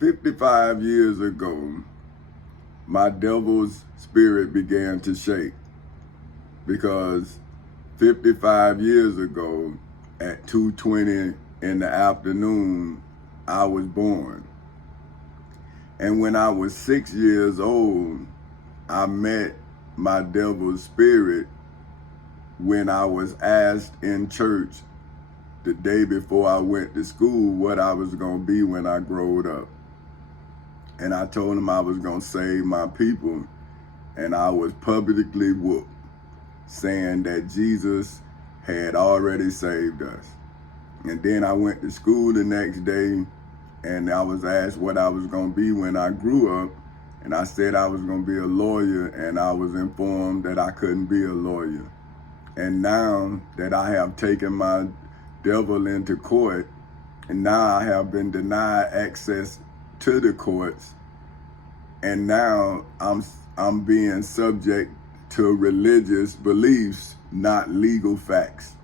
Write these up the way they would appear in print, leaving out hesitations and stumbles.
55 years ago, my devil's spirit began to shake because 55 years ago at 2:20 in the afternoon, I was born. And when I was 6 years old, I met my devil's spirit when I was asked in church the day before I went to school what I was going to be when I growed up. And I told him I was going to save my people, and I was publicly whooped, saying that Jesus had already saved us. And then I went to school the next day, and I was asked what I was going to be when I grew up, and I said I was going to be a lawyer, and I was informed that I couldn't be a lawyer. And now that I have taken my devil into court, and now I have been denied access to the courts, and now I'm being subject to religious beliefs, not legal facts,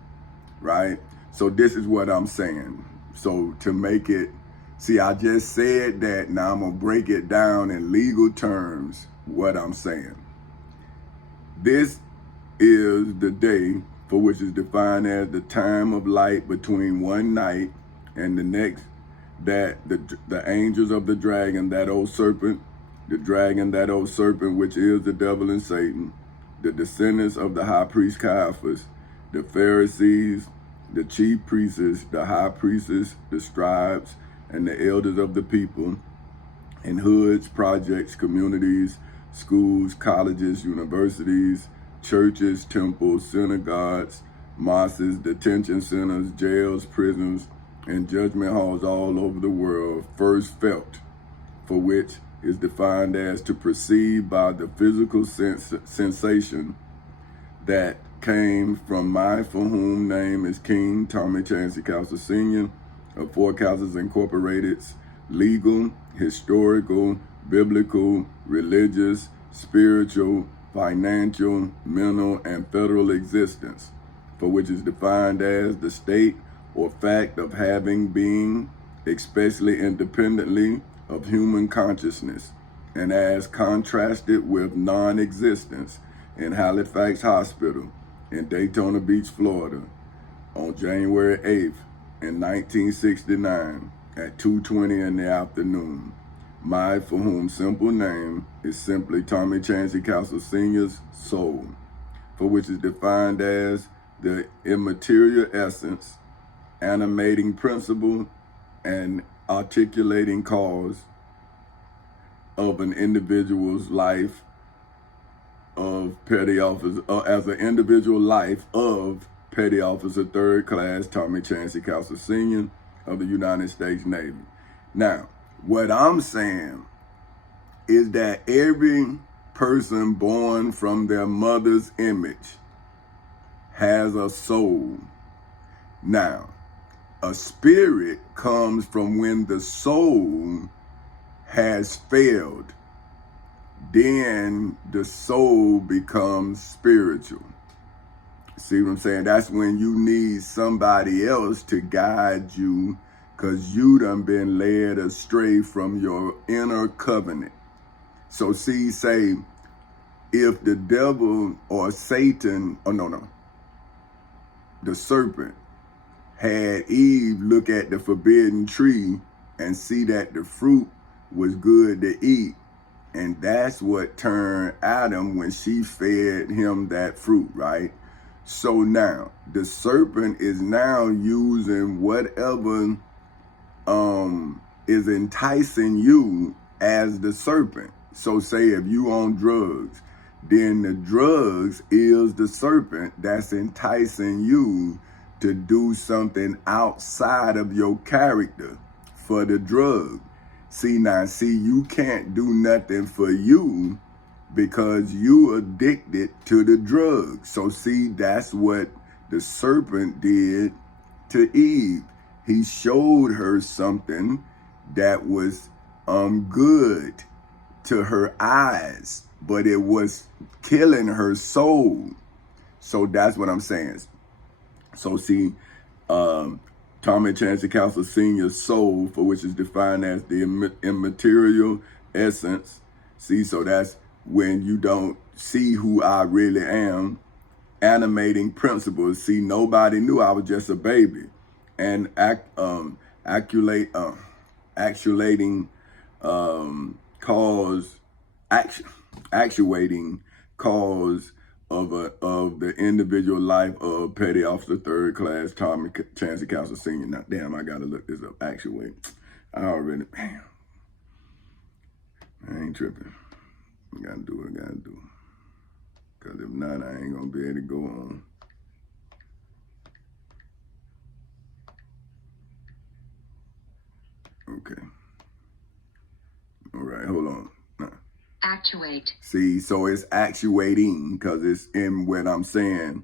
right? So this is what I'm saying. So to make it, see, I just said that, now I'm gonna break it down in legal terms, what I'm saying. This is the day for which is defined as the time of light between one night and the next, that the angels of the dragon, that old serpent, which is the devil and Satan, the descendants of the high priest Caiaphas, the Pharisees, the chief priests, the high priests, the scribes, and the elders of the people, in hoods, projects, communities, schools, colleges, universities, churches, temples, synagogues, mosques, detention centers, jails, prisons, and judgment halls all over the world, first felt, for which is defined as to perceive by the physical sensation that came from my for whom name is King Tommy Chancey Cowser Sr. of Four Castles Incorporated's legal, historical, biblical, religious, spiritual, financial, mental, and federal existence, for which is defined as the state or fact of having being, especially independently of human consciousness, and as contrasted with non-existence in Halifax Hospital in Daytona Beach, Florida, on January 8th in 1969 at 2:20 in the afternoon. My for whom simple name is simply Tommy Chancey Cowser Sr.'s soul, for which is defined as the immaterial essence, animating principle, and articulating cause of an individual's life of petty officer, as an individual life of Petty Officer Third Class Tommy Chancey Cowser Sr. of the United States Navy. Now, what I'm saying is that every person born from their mother's image has a soul. Now, a spirit comes from when the soul has failed. Then the soul becomes spiritual. See what I'm saying? That's when you need somebody else to guide you, because you done been led astray from your inner covenant. So see, say, if the devil or Satan, the serpent, had Eve look at the forbidden tree and see that the fruit was good to eat, and that's what turned Adam when she fed him that fruit, right? So now, the serpent is now using whatever is enticing you as the serpent. So say if you on drugs, then the drugs is the serpent that's enticing you to do something outside of your character for the drug. See, you can't do nothing for you because you addicted to the drug. So see, that's what the serpent did to Eve. He showed her something that was good to her eyes, but it was killing her soul. So that's what I'm saying. So see, Tommy Chancey Castle Sr.'s soul, for which is defined as the immaterial essence. See, so that's when you don't see who I really am. Animating principles. See, nobody knew I was just a baby. And actuating cause of the individual life of Petty Officer Third Class Tommy Chancey Castle Sr. Now, damn, I gotta look this up. Actuate. I already, damn. I ain't tripping. I gotta do what I gotta do. Because if not, I ain't gonna be able to go on. Okay. All right, hold on. Actuate. See, so it's actuating because it's in what I'm saying.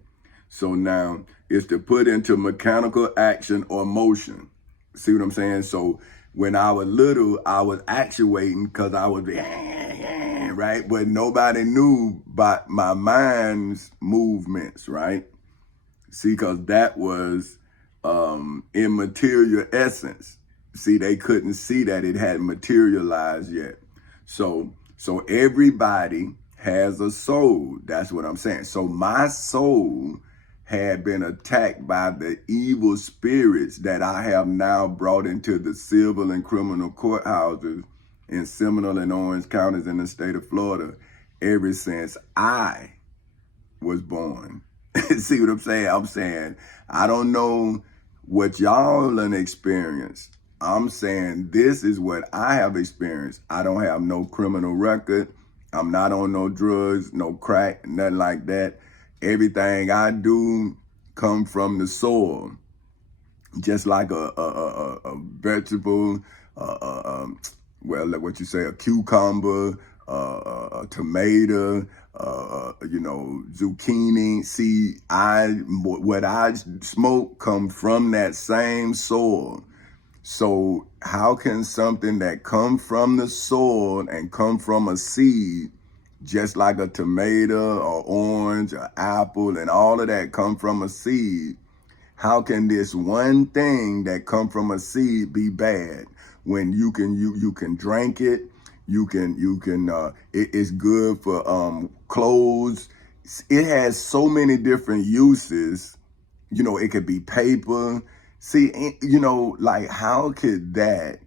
So now it's to put into mechanical action or motion. See what I'm saying? So when I was little, I was actuating because I was right, but nobody knew about my mind's movements, right? See, because that was immaterial essence. See, they couldn't see that it hadn't materialized yet. So everybody has a soul. That's what I'm saying. So my soul had been attacked by the evil spirits that I have now brought into the civil and criminal courthouses in Seminole and Orange counties in the state of Florida ever since I was born. See what I'm saying? I'm saying, I don't know what y'all done experienced. I'm saying this is what I have experienced. I don't have no criminal record. I'm not on no drugs, no crack, nothing like that. Everything I do come from the soil, just like a vegetable, well, like what you say, a cucumber, a tomato, zucchini. See, what I smoke come from that same soil. So how can something that come from the soil and come from a seed, just like a tomato or orange or apple and all of that come from a seed, how can this one thing that come from a seed be bad when you can drink it, it's good for clothes. It has so many different uses. It could be paper. See, like how could that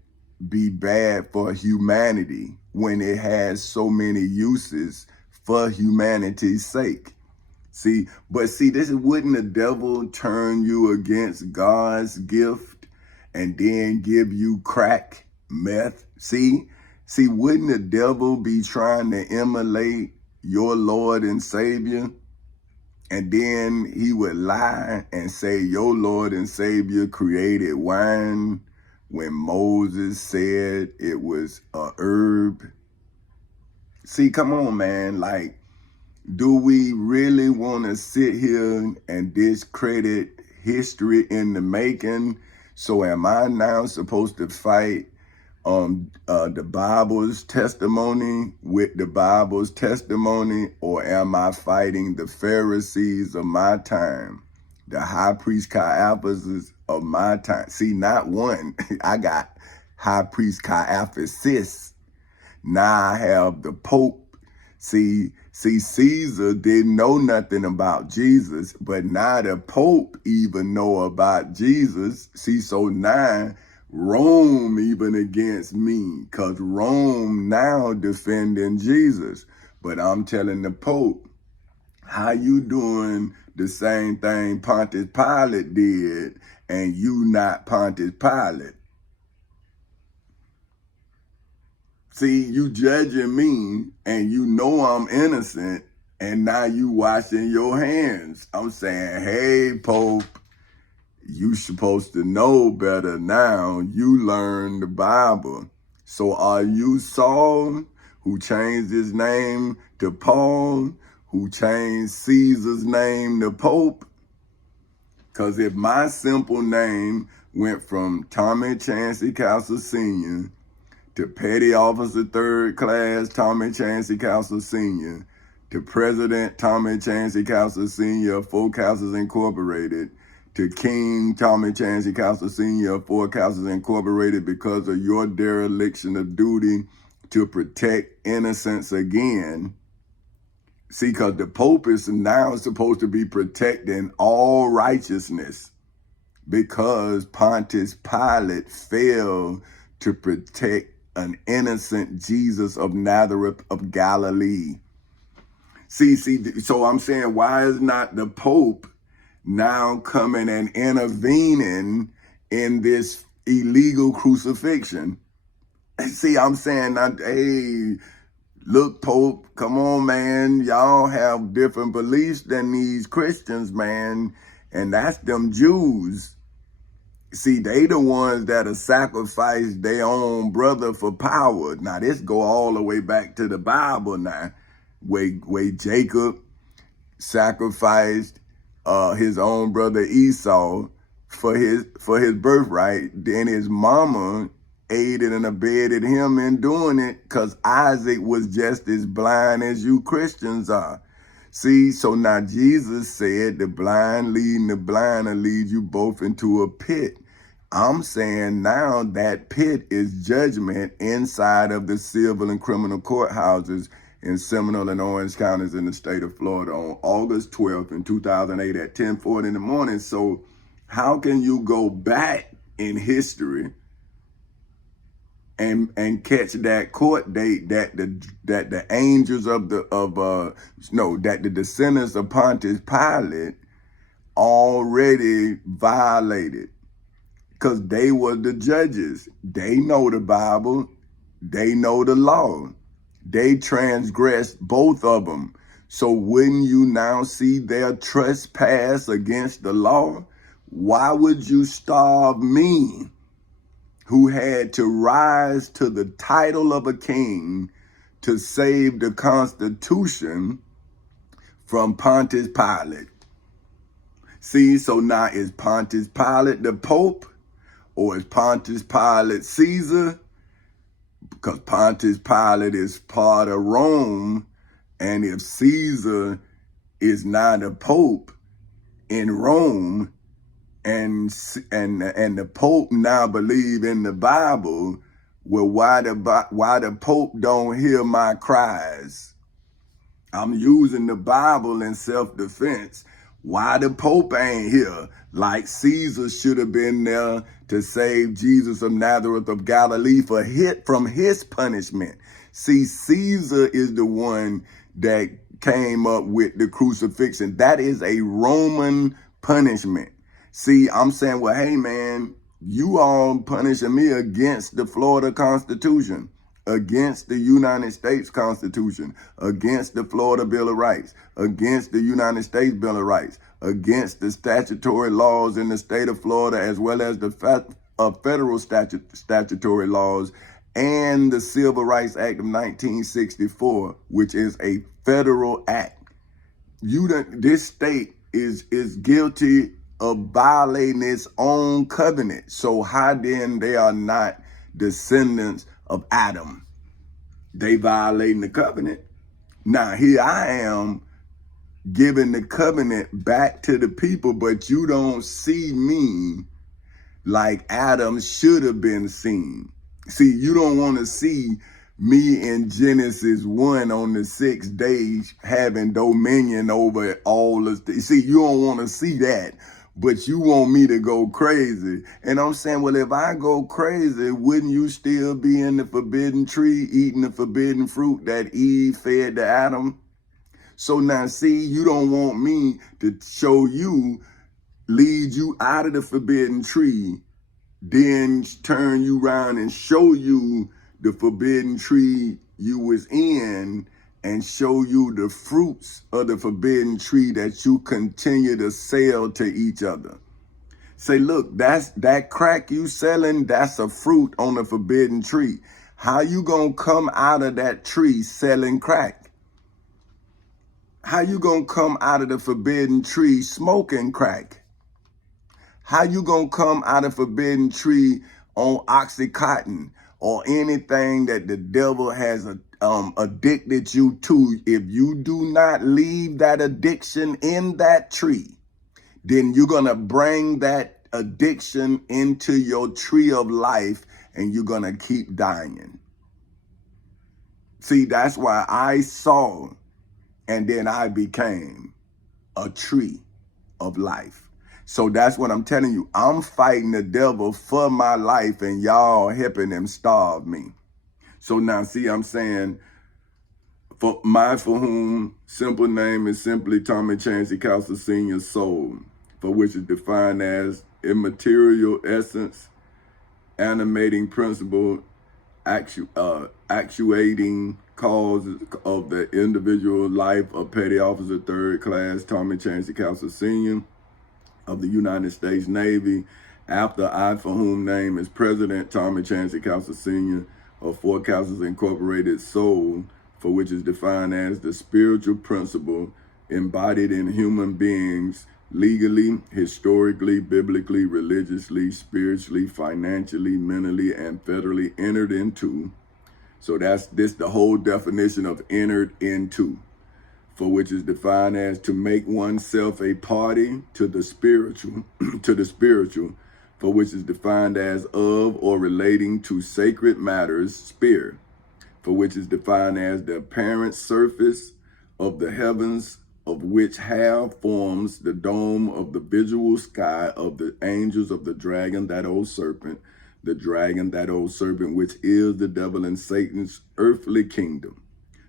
be bad for humanity when it has so many uses for humanity's sake? See, this wouldn't the devil turn you against God's gift and then give you crack, meth? See, wouldn't the devil be trying to emulate your Lord and Savior? And then he would lie and say, your Lord and Savior created wine when Moses said it was a herb. See, come on, man. Like, do we really want to sit here and discredit history in the making? So am I now supposed to fight the Bible's testimony with the Bible's testimony, or am I fighting the Pharisees of my time, the high priest Caiaphas of my time? See, not one. I got high priest Caiaphas. Now I have the Pope. See, Caesar didn't know nothing about Jesus, but now the Pope even know about Jesus. See, so now Rome even against me, because Rome now defending Jesus. But I'm telling the Pope, how you doing the same thing Pontius Pilate did and you not Pontius Pilate? See, you judging me and you know I'm innocent, and now you washing your hands. I'm saying, hey, Pope, you supposed to know better now. You learned the Bible. So are you Saul, who changed his name to Paul, who changed Caesar's name to Pope? Because if my simple name went from Tommy Chancey Castle Sr. to Petty Officer Third Class Tommy Chancey Castle Sr., to President Tommy Chancey Castle Sr. of Four Castles Incorporated, to King Tommy Chancey Council Sr. of Four Councils Incorporated because of your dereliction of duty to protect innocence again. See, because the Pope is now supposed to be protecting all righteousness because Pontius Pilate failed to protect an innocent Jesus of Nazareth of Galilee. See, so I'm saying, why is not the Pope now coming and intervening in this illegal crucifixion? See, I'm saying, hey, look, Pope, come on, man. Y'all have different beliefs than these Christians, man. And that's them Jews. See, they the ones that have sacrificed their own brother for power. Now, this go all the way back to the Bible now, where Jacob sacrificed his own brother Esau for his birthright. Then his mama aided and abetted him in doing it because Isaac was just as blind as you Christians are. See, so now Jesus said the blind leading the blind will lead you both into a pit. I'm saying now that pit is judgment inside of the civil and criminal courthouses in Seminole and Orange counties in the state of Florida on August 12th in 2008 at 10:40 in the morning. So how can you go back in history and catch that court date that the angels that the descendants of Pontius Pilate already violated? Because they were the judges. They know the Bible. They know the law. They transgressed both of them. So wouldn't you now see their trespass against the law? Why would you starve me, who had to rise to the title of a king to save the Constitution from Pontius Pilate? See, so now is Pontius Pilate the Pope? Or is Pontius Pilate Caesar? Because Pontius Pilate is part of Rome, and if Caesar is not a Pope in Rome, and the Pope now believe in the Bible, well, why the Pope don't hear my cries? I'm using the Bible in self-defense. Why the Pope ain't here? Like Caesar should have been there to save Jesus of Nazareth of Galilee from his punishment. See, Caesar is the one that came up with the crucifixion. That is a Roman punishment. See, I'm saying, well, hey, man, you all punishing me against the Florida Constitution, against the United States Constitution, against the Florida Bill of Rights, against the United States Bill of Rights, against the statutory laws in the state of Florida, as well as the federal statutory laws and the Civil Rights Act of 1964, which is a federal act. This state is guilty of violating its own covenant. So how then they are not descendants of Adam? They violating the covenant. Now here I am giving the covenant back to the people, but you don't see me like Adam should have been seen. See, you don't want to see me in Genesis 1 on the 6th day having dominion over all of the. See, you don't want to see that, but you want me to go crazy. And I'm saying, well, if I go crazy, wouldn't you still be in the forbidden tree eating the forbidden fruit that Eve fed to Adam? So now, see, you don't want me to lead you out of the forbidden tree, then turn you around and show you the forbidden tree you was in and show you the fruits of the forbidden tree that you continue to sell to each other. Say, look, that crack you selling, that's a fruit on the forbidden tree. How you gonna come out of that tree selling crack? How you gonna come out of the forbidden tree smoking crack? How you gonna come out of forbidden tree on Oxycontin or anything that the devil has addicted you to? If you do not leave that addiction in that tree, then you're going to bring that addiction into your tree of life and you're going to keep dying. See, that's why I saw and then I became a tree of life. So that's what I'm telling you. I'm fighting the devil for my life and y'all helping him starve me. So now see, I'm saying, for whom simple name is simply Tommy Chancey Cowser Sr. Soul, for which is defined as immaterial essence, animating principle, actuating causes of the individual life of Petty Officer 3rd Class Tommy Chancey Cowser Sr. of the United States Navy, after I, for whom name is President Tommy Chancey Cowser Sr. of Fort Cowsers Incorporated Soul, for which is defined as the spiritual principle embodied in human beings legally, historically, biblically, religiously, spiritually, financially, mentally, and federally entered into. So that's the whole definition of entered into, for which is defined as to make oneself a party to the spiritual, for which is defined as of or relating to sacred matters, spirit, for which is defined as the apparent surface of the heavens, of which half forms the dome of the visual sky of the angels of the dragon, that old serpent, which is the devil and Satan's earthly kingdom,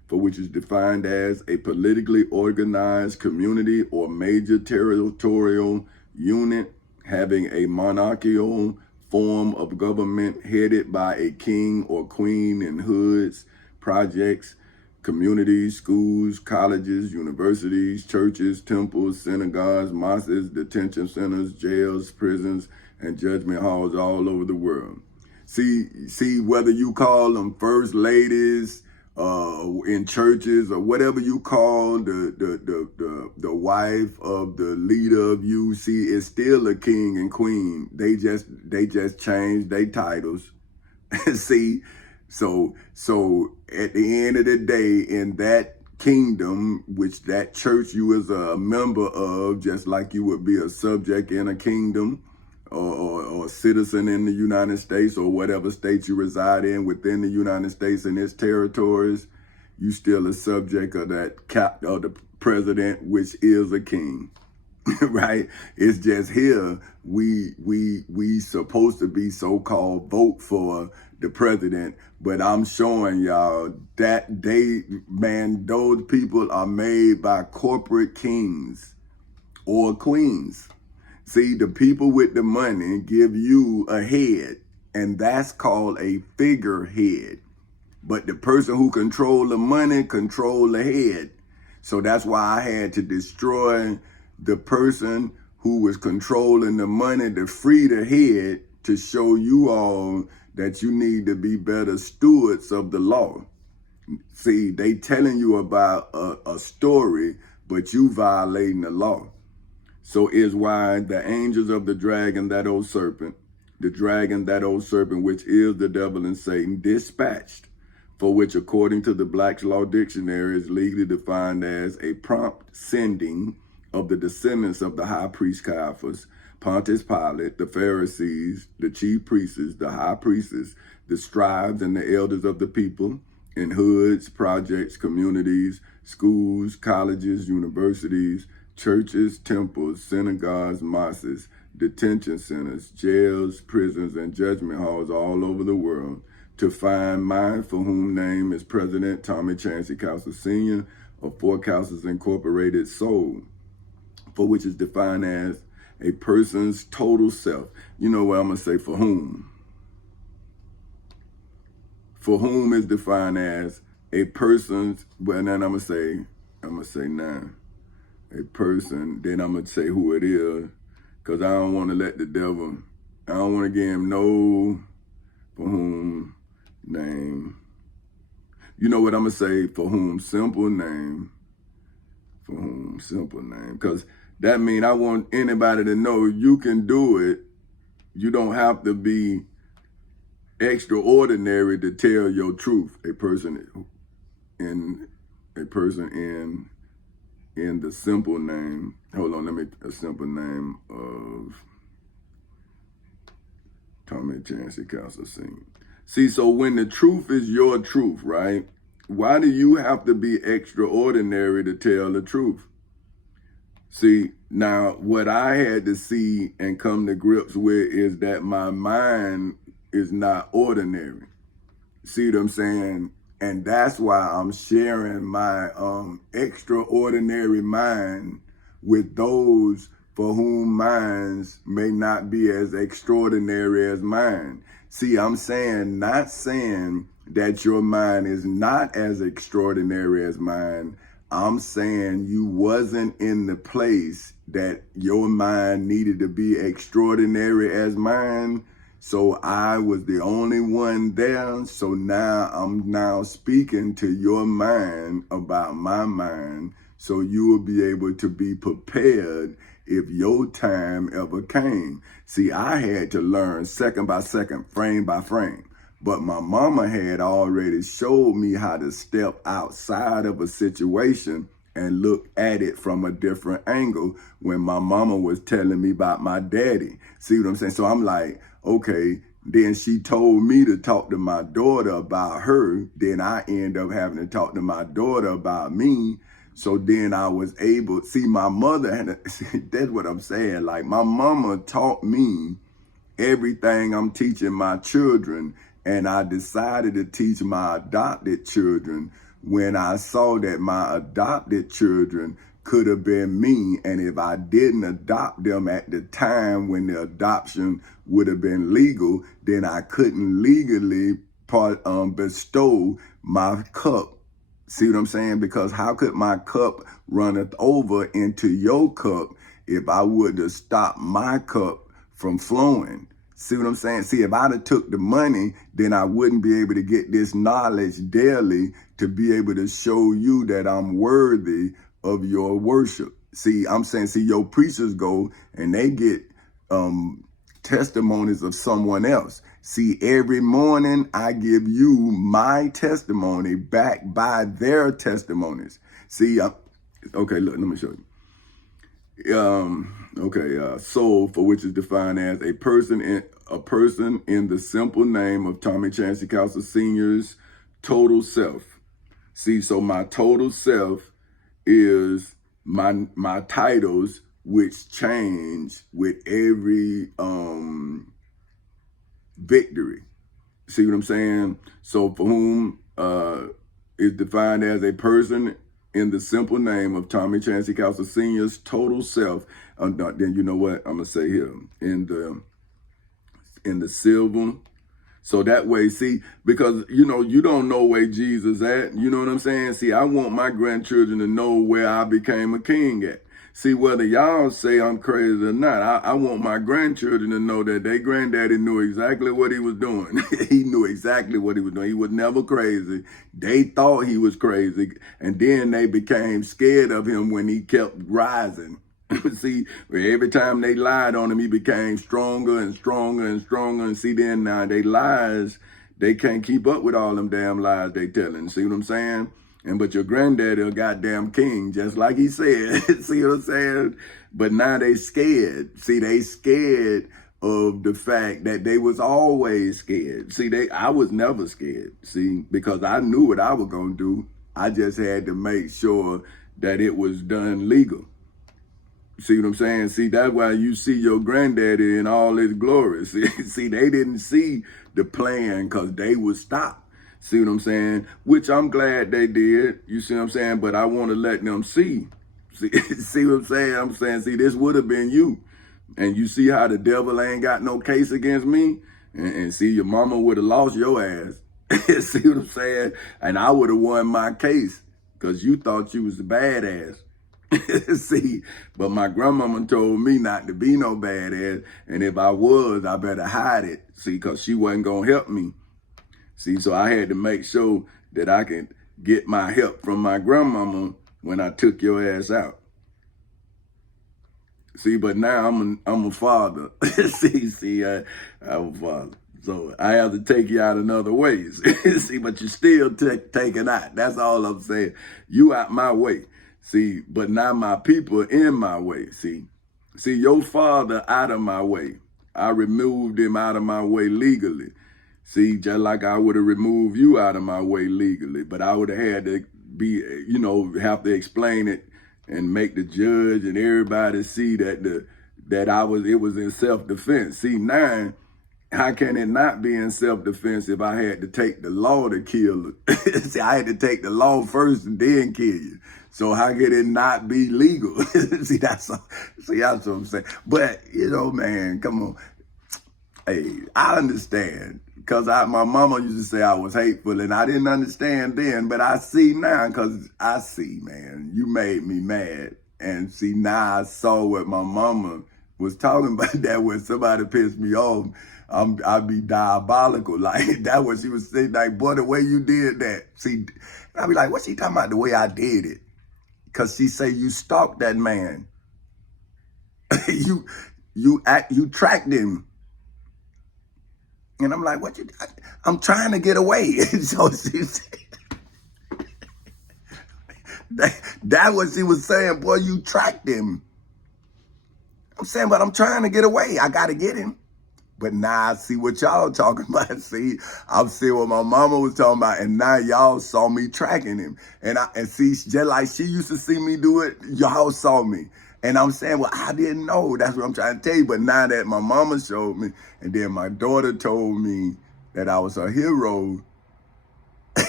for which is defined as a politically organized community or major territorial unit having a monarchical form of government headed by a king or queen in hoods, projects, communities, schools, colleges, universities, churches, temples, synagogues, mosques, detention centers, jails, prisons, and judgment halls all over the world. See, whether you call them first ladies in churches or whatever you call the wife of the leader of you, see, it's still a king and queen. They just changed their titles. See, so at the end of the day, in that kingdom, which that church you is a member of, just like you would be a subject in a kingdom or a citizen in the United States or whatever state you reside in within the United States and its territories, you still a subject of that of the president, which is a king. Right? It's just here we supposed to be so-called vote for the president, but I'm showing y'all that those people are made by corporate kings or queens. See, the people with the money give you a head, and that's called a figurehead. But the person who control the money control the head. So that's why I had to destroy the person who was controlling the money to free the head, to show you all that you need to be better stewards of the law. See, they telling you about a story, but you violating the law. So is why the angels of the dragon, that old serpent, which is the devil and Satan, dispatched, for which according to the Black's Law Dictionary is legally defined as a prompt sending of the descendants of the high priest Caiaphas, Pontius Pilate, the Pharisees, the chief priests, the high priests, the scribes, and the elders of the people in hoods, projects, communities, schools, colleges, universities, churches, temples, synagogues, mosques, detention centers, jails, prisons, and judgment halls all over the world, to find mine, for whom name is President Tommy Chancey Cowser Sr. of Fort Cowsers Incorporated Soul, for which is defined as a person's total self. You know what I'm going to say, for whom? For whom is defined as a person's, well, then I'm going to say now, a person, then I'm going to say who it is, because I don't want to let the devil, I don't want to give him no for whom name. You know what I'm going to say, for whom simple name, because that means I want anybody to know you can do it. You don't have to be extraordinary to tell your truth. A person in in the simple name, hold on, a simple name of Tommy Chancey Castle Senior. See, so when the truth is your truth, right? Why do you have to be extraordinary to tell the truth? See, now what I had to see and come to grips with is that my mind is not ordinary. See what I'm saying? And that's why I'm sharing my extraordinary mind with those for whom minds may not be as extraordinary as mine. See, I'm saying, not saying that your mind is not as extraordinary as mine. I'm saying you wasn't in the place that your mind needed to be extraordinary as mine. So I was the only one there. So now I'm now speaking to your mind about my mind. So you will be able to be prepared if your time ever came. See, I had to learn second by second, frame by frame. But my mama had already showed me how to step outside of a situation and look at it from a different angle when my mama was telling me about my daddy. See what I'm saying? So I'm like, okay, then she told me to talk to my daughter about her. Then I end up having to talk to my daughter about me. So then I was able, see, my mother had, that's what I'm saying. Like, my mama taught me everything I'm teaching my children. And I decided to teach my adopted children when I saw that my adopted children could have been me. And if I didn't adopt them at the time when the adoption would have been legal, then I couldn't legally bestow my cup. See what I'm saying? Because how could my cup runneth over into your cup if I would have stopped my cup from flowing? See what I'm saying? See, if I'd have took the money, then I wouldn't be able to get this knowledge daily to be able to show you that I'm worthy of your worship. See, I'm saying, see, your preachers go and they get testimonies of someone else. See, every morning I give you my testimony backed by their testimonies. See, okay, look, let me show you. Soul, for which is defined as a person in the simple name of Tommy Chancey Castle Sr.'s total self. See, so my total self is my titles, which change with every victory. See what I'm saying? So for whom is defined as a person in the simple name of Tommy Chancey Castle Sr.'s total self. Then you know what I'm gonna say here in the silver. So that way, see, because you don't know where Jesus at. You know what I'm saying? See, I want my grandchildren to know where I became a king at. See, whether y'all say I'm crazy or not, I want my grandchildren to know that their granddaddy knew exactly what he was doing. He knew exactly what he was doing. He was never crazy. They thought he was crazy. And then they became scared of him when he kept rising. See, every time they lied on him, he became stronger and stronger and stronger. And see, then now they lies, they can't keep up with all them damn lies they telling. See what I'm saying? But your granddaddy a goddamn king, just like he said. See what I'm saying? But now they scared. See, they scared of the fact that they was always scared. See, I was never scared. See, because I knew what I was gonna do. I just had to make sure that it was done legal. See what I'm saying? See, that's why you see your granddaddy in all his glory. See, they didn't see the plan because they would stop. See what I'm saying? Which I'm glad they did. You see what I'm saying? But I want to let them see. See what I'm saying? I'm saying, see, this would have been you. And you see how the devil ain't got no case against me? And see, your mama would have lost your ass. See what I'm saying? And I would have won my case because you thought you was a badass. See, but my grandmama told me not to be no badass. And if I was, I better hide it. See, because she wasn't going to help me. See, so I had to make sure that I could get my help from my grandmama when I took your ass out. See, but now I'm a father. See, I'm a father. So I have to take you out in other ways. See, but you still taking out. That's all I'm saying. You out my way. See, but now my people in my way. See, your father out of my way. I removed him out of my way legally. See, just like I would have removed you out of my way legally, but I would have had to be, have to explain it and make the judge and everybody see that it was in self-defense. See, now, how can it not be in self-defense if I had to take the law to kill it? See, I had to take the law first and then kill you. So how can it not be legal? See, that's what I'm saying. But, man, come on. Hey, I understand. Because my mama used to say I was hateful, and I didn't understand then, but I see now, because I see, man, you made me mad. And see, now I saw what my mama was talking about, that when somebody pissed me off, I'd be diabolical. Like, that what she was saying, like, boy, the way you did that. See, I'd be like, what's she talking about, the way I did it? Because she say, you stalked that man. you tracked him. And I'm like, I'm trying to get away. So she said, that what she was saying, boy, you tracked him. I'm saying, but I'm trying to get away. I got to get him. But now I see what y'all talking about. See, I'm seeing what my mama was talking about, and now y'all saw me tracking him. And see, just like she used to see me do it, y'all saw me. And I'm saying, well, I didn't know. That's what I'm trying to tell you. But now that my mama showed me, and then my daughter told me that I was a hero,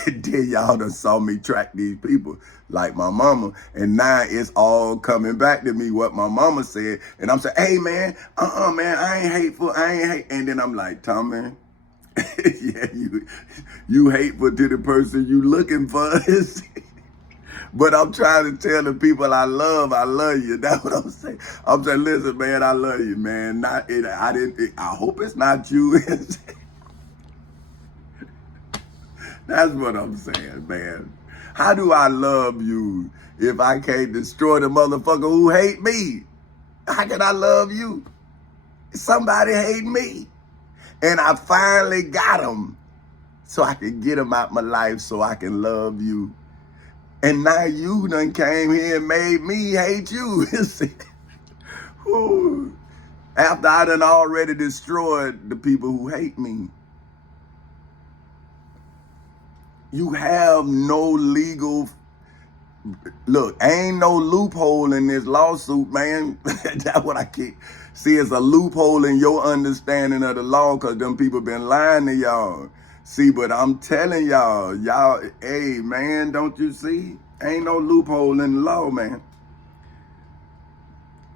then y'all done saw me track these people like my mama. And now it's all coming back to me what my mama said. And I'm saying, hey, man, man, I ain't hateful. And then I'm like, Tommy, yeah, you hateful to the person you looking for. But I'm trying to tell the people I love you. That's what I'm saying. I'm saying, listen, man, I love you, man. I hope it's not you. That's what I'm saying, man. How do I love you if I can't destroy the motherfucker who hate me? How can I love you? Somebody hate me. And I finally got him so I can get him out my life so I can love you. And now you done came here and made me hate you. After I done already destroyed the people who hate me. You have no legal, look, ain't no loophole in this lawsuit, man. That's what I keep. See, it's a loophole in your understanding of the law because them people been lying to y'all. See, but I'm telling y'all, hey, man, don't you see? Ain't no loophole in the law, man.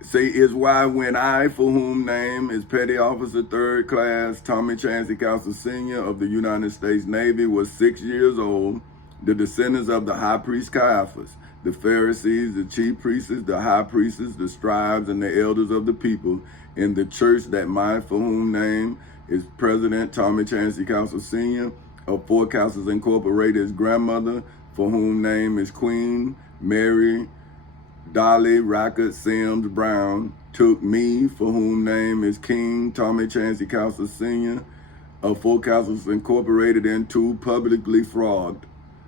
See, it's why when I, for whom name is Petty Officer 3rd Class Tommy Chancey Castle Sr. of the United States Navy, was 6 years old, the descendants of the high priest Caiaphas, the Pharisees, the chief priests, the high priests, the scribes, and the elders of the people, in the church that my, for whom name is President Tommy Chancey Castle Sr. of Four Castles Incorporated, his grandmother, for whom name is Queen Mary Dolly Rackett Sims Brown, took me, for whom name is King Tommy Chancey Castle Sr. of Four Castles Incorporated, into publicly fraud,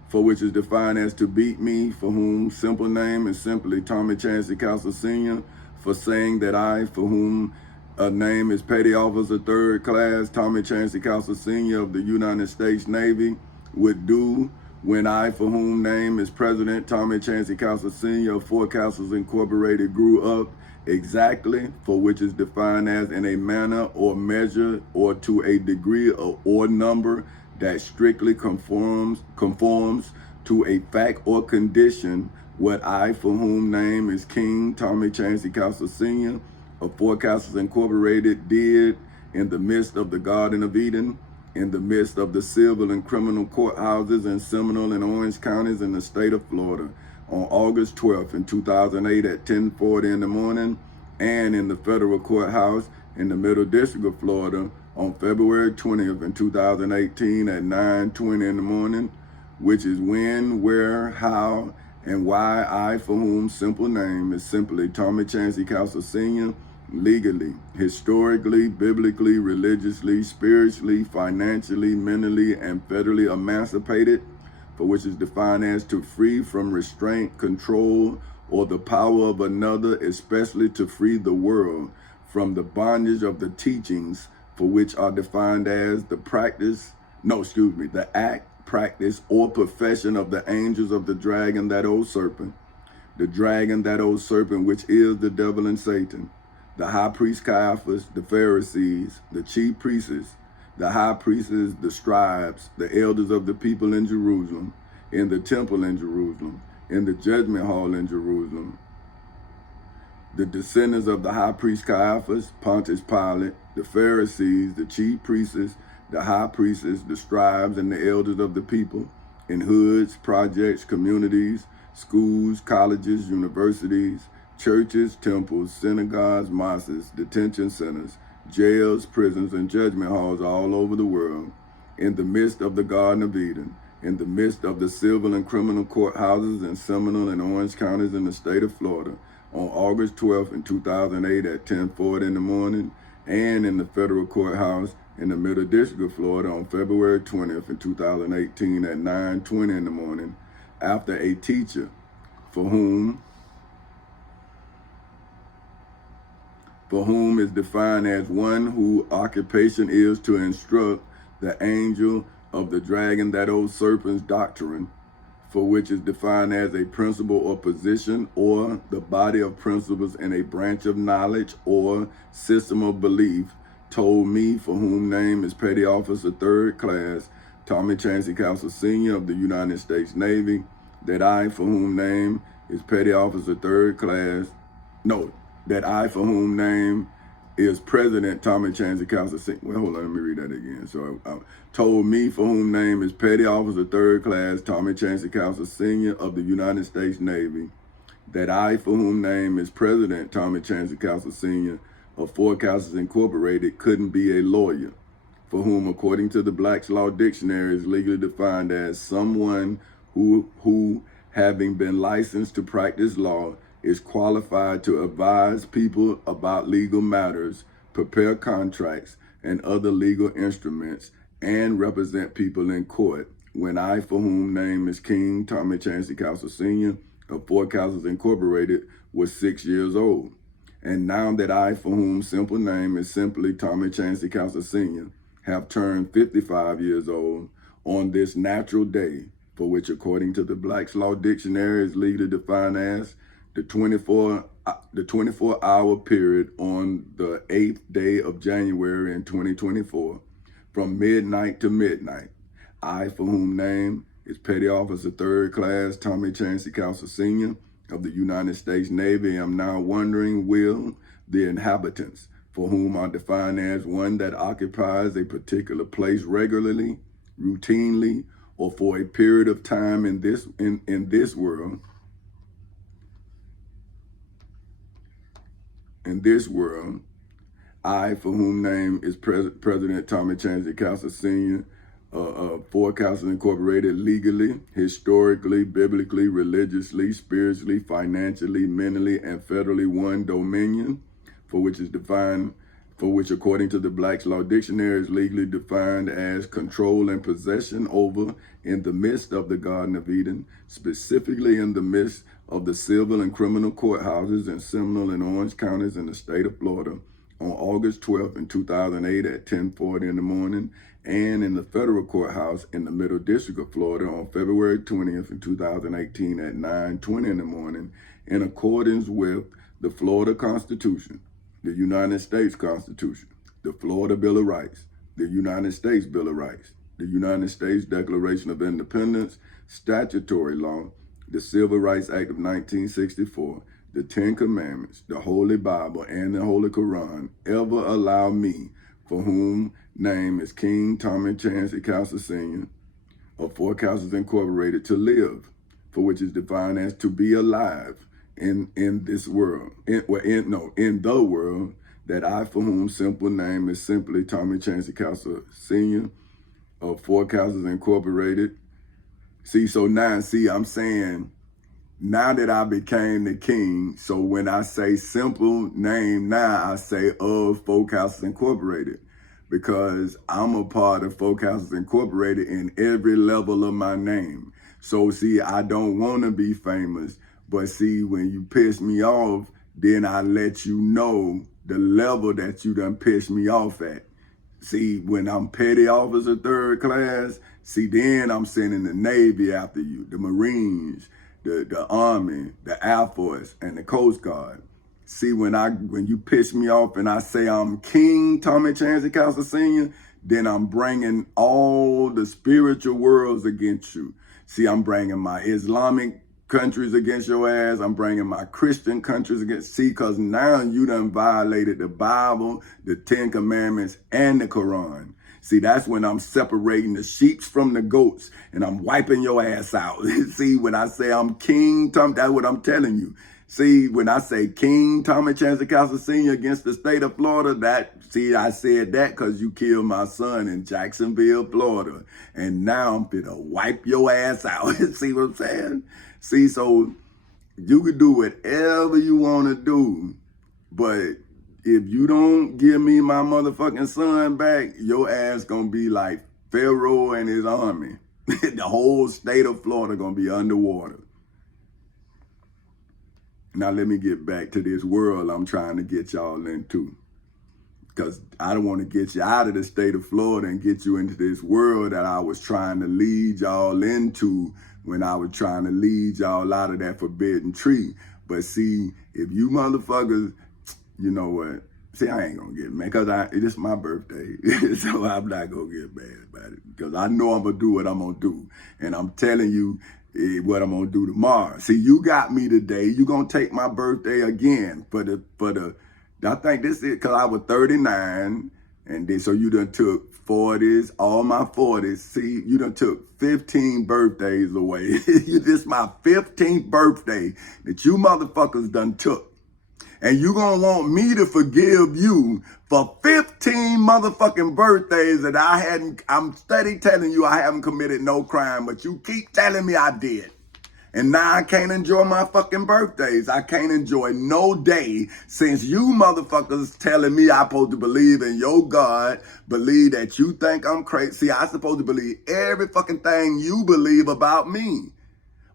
for which is defined as to beat me, for whom simple name is simply Tommy Chancey Castle Sr., for saying that I, for whom a name is Petty Officer 3rd Class Tommy Chancey Castle Sr. of the United States Navy, would do when I, for whom name is President Tommy Chancey Castle Sr. of Four Castles Incorporated, grew up exactly, for which is defined as in a manner or measure or to a degree or number that strictly conforms to a fact or condition, what I, for whom name is King Tommy Chancey Castle Sr. of Four Castles Incorporated, did in the midst of the Garden of Eden, in the midst of the civil and criminal courthouses in Seminole and Orange counties in the state of Florida, on August 12th in 2008 at 10:40 in the morning, and in the federal courthouse in the Middle District of Florida on February 20th in 2018 at 9:20 in the morning, which is when, where, how, and why I, for whom simple name is simply Tommy Chancey Castle Sr., legally, historically, biblically, religiously, spiritually, financially, mentally, and federally emancipated, for which is defined as to free from restraint, control, or the power of another, especially to free the world from the bondage of the teachings for which are defined as the act, practice, or profession of the angels of the dragon, that old serpent, which is the devil and Satan, the high priest Caiaphas, the Pharisees, the chief priests, the high priests, the scribes, the elders of the people in Jerusalem, in the temple in Jerusalem, in the judgment hall in Jerusalem, the descendants of the high priest Caiaphas, Pontius Pilate, the Pharisees, the chief priests, the high priests, the scribes, and the elders of the people, in hoods, projects, communities, schools, colleges, universities, churches, temples, synagogues, mosques, detention centers, jails, prisons, and judgment halls all over the world, in the midst of the Garden of Eden, in the midst of the civil and criminal courthouses in Seminole and Orange counties in the state of Florida, on August 12th in 2008 at 10:40 in the morning, and in the federal courthouse in the Middle District of Florida on February 20th in 2018 at 9:20 in the morning, after a teacher for whom is defined as one whose occupation is to instruct the angel of the dragon, that old serpent's doctrine, for which is defined as a principle or position or the body of principles in a branch of knowledge or system of belief, told me, for whom name is Petty Officer 3rd Class Tommy Chancy Council Sr. of the United States Navy, that I, for whom name is Petty Officer 3rd Class, for whom name is President Tommy Chancy Council Sr. Well, hold on, let me read that again. So told me, for whom name is Petty Officer 3rd Class Tommy Chancy Council Sr. of the United States Navy, that I, for whom name is President Tommy Chancy Council Sr. of Forecasters Incorporated, couldn't be a lawyer, for whom, according to the Black's Law Dictionary, is legally defined as someone who having been licensed to practice law, is qualified to advise people about legal matters, prepare contracts and other legal instruments, and represent people in court. When I, for whom name is King Tommy Chancy Council Sr. of Forecasters Incorporated, was 6 years old. And now that I, for whom simple name is simply Tommy Chancy Council Sr., have turned 55 years old on this natural day, for which, according to the Black's Law Dictionary, is legally defined as the 24-hour period on the 8th day of January in 2024, from midnight to midnight. I, for whom name is Petty Officer 3rd Class Tommy Chancy Council Sr. of the United States Navy, am now wondering, will the inhabitants, for whom are defined as one that occupies a particular place regularly, routinely, or for a period of time in this world, I, for whom name is President Tommy Chancy Council Sr. of Forecasters Incorporated, legally, historically, biblically, religiously, spiritually, financially, mentally, and federally won dominion, for which according to the Black's Law Dictionary is legally defined as control and possession over, in the midst of the Garden of Eden, specifically in the midst of the civil and criminal courthouses in Seminole and Orange counties in the state of Florida, on August 12th in 2008 at 10:40 in the morning, and in the federal courthouse in the Middle District of Florida on February 20th in 2018 at 9:20 in the morning, in accordance with the Florida Constitution, the United States Constitution, the Florida Bill of Rights, the United States Bill of Rights, the United States Declaration of Independence, statutory law, the Civil Rights Act of 1964, the Ten Commandments, the Holy Bible, and the Holy Quran, ever allow me, for whom name is King Tommy Chancy Council Sr. of Forecasters Incorporated, to live, for which is defined as to be alive in this world, in the world, that I, for whom simple name is simply Tommy Chancy Council Sr. of Forecasters Incorporated. I'm saying, now that I became the king, so when I say simple name, now I say of Forecasters Incorporated, because I'm a part of Forecasters Incorporated in every level of my name. So I don't want to be famous, But see, when you piss me off, then I let you know the level that you done pissed me off at. See, when I'm petty officer 3rd class, see, then I'm sending the Navy after you, the Marines, the Army, the Air Force, and the Coast Guard. See, when you piss me off and I say I'm King Tommy Chancey Castle Sr., then I'm bringing all the spiritual worlds against you. See, I'm bringing my Islamic countries against your ass. I'm bringing my Christian countries against. See, because now you done violated the Bible, the 10 Commandments, and the Quran. See, that's when I'm separating the sheep from the goats and I'm wiping your ass out. See, when I say I'm King Tom, that's what I'm telling you. See, when I say King Tommy Chancey Castle Sr. against the state of Florida, I said that because you killed my son in Jacksonville, Florida. And now I'm finna wipe your ass out. See what I'm saying? See, so you can do whatever you want to do, but if you don't give me my motherfucking son back, your ass gonna be like Pharaoh and his army. The whole state of Florida gonna be underwater. Now let me get back to this world I'm trying to get y'all into. Because I don't want to get you out of the state of Florida and get you into this world that I was trying to lead y'all into when I was trying to lead y'all out of that forbidden tree. But see, if you motherfuckers, you know what? See, I ain't gonna get mad because it's my birthday. So I'm not gonna get mad about it because I know I'm gonna do what I'm gonna do. And I'm telling you what I'm gonna do tomorrow. See, you got me today. You gonna take my birthday again for the I think this is because I was 39, and then so you done took 40s, all my 40s. See, you done took 15 birthdays away. This my 15th birthday that you motherfuckers done took. And you gonna want me to forgive you for 15 motherfucking birthdays that I'm steady telling you I haven't committed no crime, but you keep telling me I did. And now I can't enjoy my fucking birthdays. I can't enjoy no day since you motherfuckers telling me I'm supposed to believe in your God, believe that you think I'm crazy. See, I'm supposed to believe every fucking thing you believe about me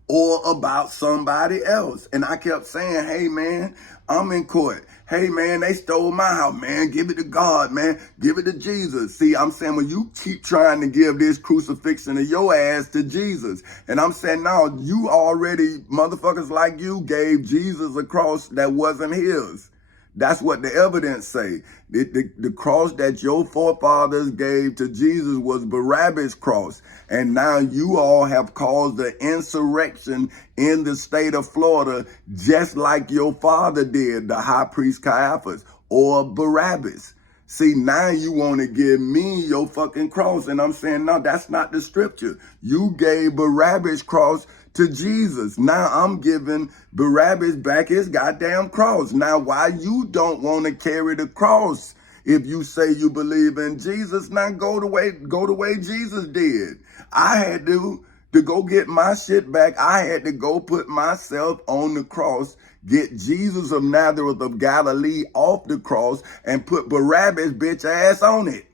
or about somebody else. And I kept saying, hey man, I'm in court. Hey man, they stole my house, man. Give it to God, man. Give it to Jesus. See, I'm saying, well, you keep trying to give this crucifixion of your ass to Jesus. And I'm saying, no, you already, motherfuckers like you gave Jesus a cross that wasn't his. That's what the evidence say. The cross that your forefathers gave to Jesus was Barabbas' cross. And now you all have caused the insurrection in the state of Florida, just like your father did, the high priest Caiaphas or Barabbas. See, now you want to give me your fucking cross. And I'm saying, no, that's not the scripture. You gave Barabbas' cross to Jesus. Now I'm giving Barabbas back his goddamn cross. Now, why you don't want to carry the cross? If you say you believe in Jesus, now go the way Jesus did. I had to go get my shit back. I had to go put myself on the cross, get Jesus of Nazareth of Galilee off the cross, and put Barabbas' bitch ass on it.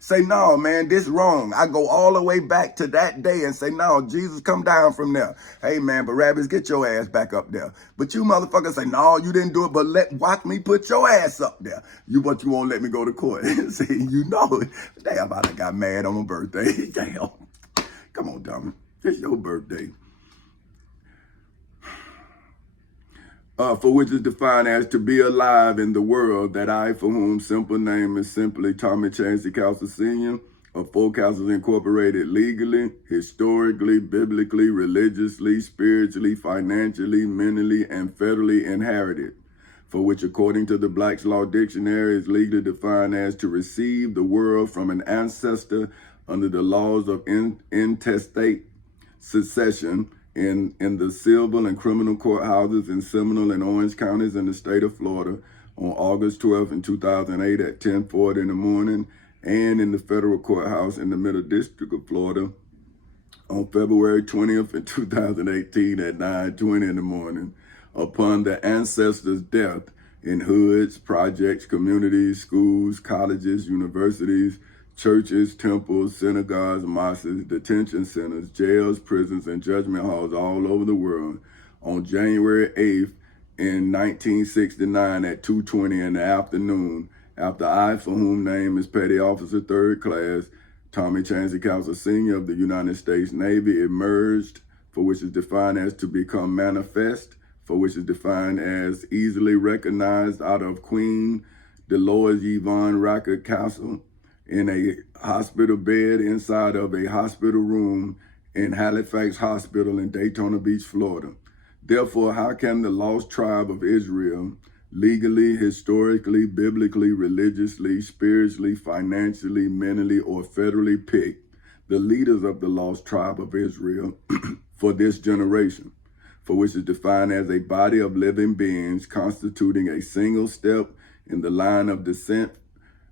Say, no, man, this wrong. I go all the way back to that day and say, no, Jesus, come down from there. Hey, man, Barabbas, get your ass back up there. But you motherfuckers say, no, you didn't do it, but watch me put your ass up there. But you won't let me go to court. See, you know it. Damn, I done got mad on my birthday. Damn. Come on, Tommy. It's your birthday. For which is defined as to be alive in the world, that I, for whom simple name is simply Tommy Chancey Castle Sr., of Four Castles Incorporated, legally, historically, biblically, religiously, spiritually, financially, mentally, and federally inherited, for which according to the Black's Law Dictionary is legally defined as to receive the world from an ancestor under the laws of intestate succession, in the civil and criminal courthouses in Seminole and Orange counties in the state of Florida on August 12th in 2008 at 10:40 in the morning, and in the federal courthouse in the Middle District of Florida on February 20th in 2018 at 9:20 in the morning, upon the ancestor's death in hoods, projects, communities, schools, colleges, universities, churches, temples, synagogues, mosques, detention centers, jails, prisons, and judgment halls all over the world, on January 8th in 1969 at 2:20 in the afternoon, after I, for whom name is Petty Officer 3rd Class Tommy Chancey Council Sr. of the United States Navy, emerged, for which is defined as to become manifest, for which is defined as easily recognized out of Queen Dolores Yvonne Rackett Castle, in a hospital bed inside of a hospital room in Halifax Hospital in Daytona Beach, Florida. Therefore, how can the lost tribe of Israel legally, historically, biblically, religiously, spiritually, financially, mentally, or federally pick the leaders of the lost tribe of Israel for this generation, for which is defined as a body of living beings constituting a single step in the line of descent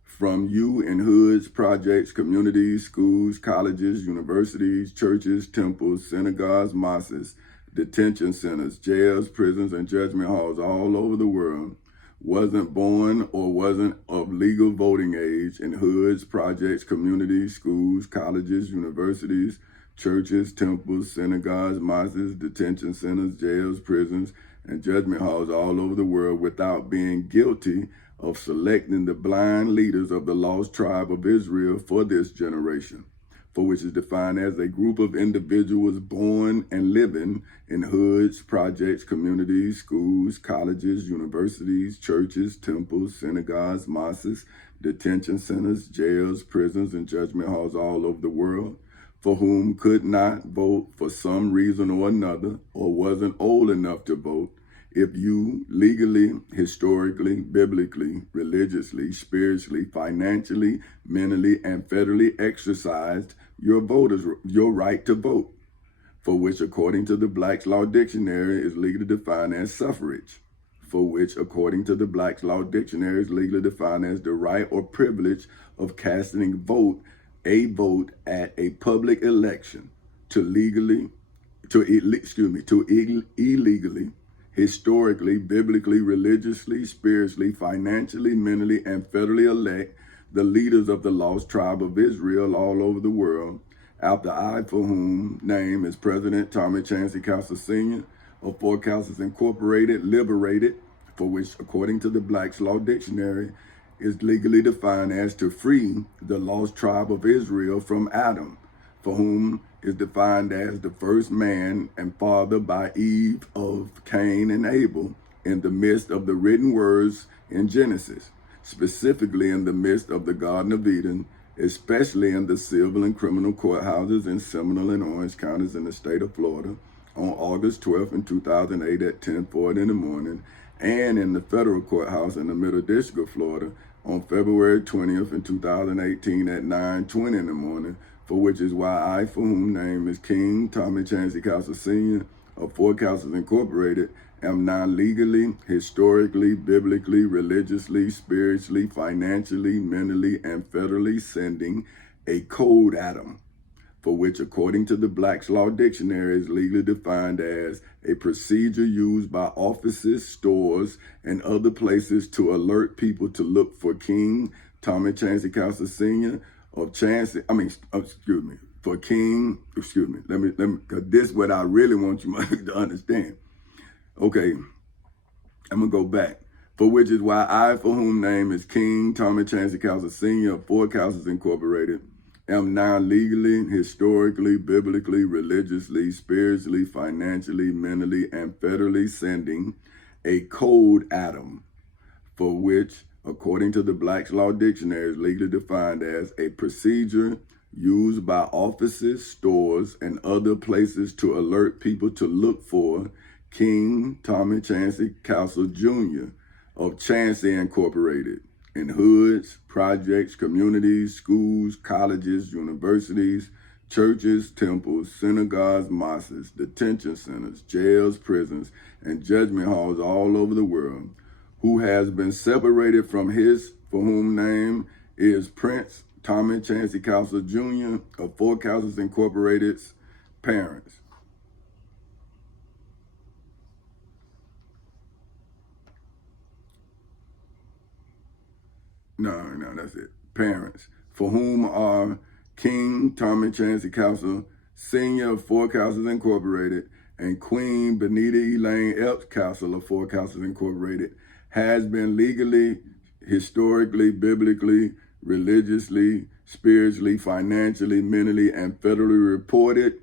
from you in hoods, projects, communities, schools, colleges, universities, churches, temples, synagogues, mosques, detention centers, jails, prisons, and judgment halls all over the world, wasn't born or wasn't of legal voting age in hoods, projects, communities, schools, colleges, universities, churches, temples, synagogues, mosques, detention centers, jails, prisons, and judgment halls all over the world without being guilty of selecting the blind leaders of the lost tribe of Israel for this generation, for which is defined as a group of individuals born and living in hoods, projects, communities, schools, colleges, universities, churches, temples, synagogues, mosques, detention centers, jails, prisons, and judgment halls all over the world, for whom could not vote for some reason or another, or wasn't old enough to vote, if you legally, historically, biblically, religiously, spiritually, financially, mentally, and federally exercised your right to vote, for which, according to the Black's Law Dictionary, is legally defined as suffrage, for which, according to the Black's Law Dictionary, is legally defined as the right or privilege of casting a vote at a public election to illegally, historically, biblically, religiously, spiritually, financially, mentally, and federally elect the leaders of the lost tribe of Israel all over the world, after I, for whom name is President Tommy Chancey Council Sr. of Four Councils Incorporated, liberated, for which, according to the Black's Law Dictionary, is legally defined as to free the lost tribe of Israel from Adam, for whom is defined as the first man and father by Eve of Cain and Abel in the midst of the written words in Genesis, specifically in the midst of the Garden of Eden, especially in the civil and criminal courthouses in Seminole and Orange counties in the state of Florida on August 12th in 2008 at 10:40 in the morning, and in the federal courthouse in the Middle District of Florida on February 20th in 2018 at 9:20 in the morning, for which is why I, for whom name is King Tommy Chancey Council Sr. of Four Councils Incorporated, am now legally, historically, biblically, religiously, spiritually, financially, mentally, and federally sending a code Adam, for which, according to the Black's Law Dictionary, is legally defined as a procedure used by offices, stores, and other places to alert people to look for King Tommy Chancey Council Sr. of Chancey, for King, let me, because this is what I really want you to understand. Okay, I'm gonna go back. For which is why I, for whom name is King Tommy Chancey Council Sr. of Four Councils Incorporated, am now legally, historically, biblically, religiously, spiritually, financially, mentally, and federally sending a code Adam, for which, according to the Black's Law Dictionary, is legally defined as a procedure used by offices, stores, and other places to alert people to look for King Tommy Chancey Council Jr. of Chancey Incorporated in hoods, projects, communities, schools, colleges, universities, churches, temples, synagogues, mosques, detention centers, jails, prisons, and judgment halls all over the world, who has been separated from his, for whom name is Prince Tommy Chancey Council Jr. of Four Councils Incorporated's parents. No, that's it. Parents, for whom are King Tommy Chancey Council Sr. of Forecasters Incorporated, and Queen Benita Elaine Epps Castle of Forecasters Incorporated, has been legally, historically, biblically, religiously, spiritually, financially, mentally, and federally reported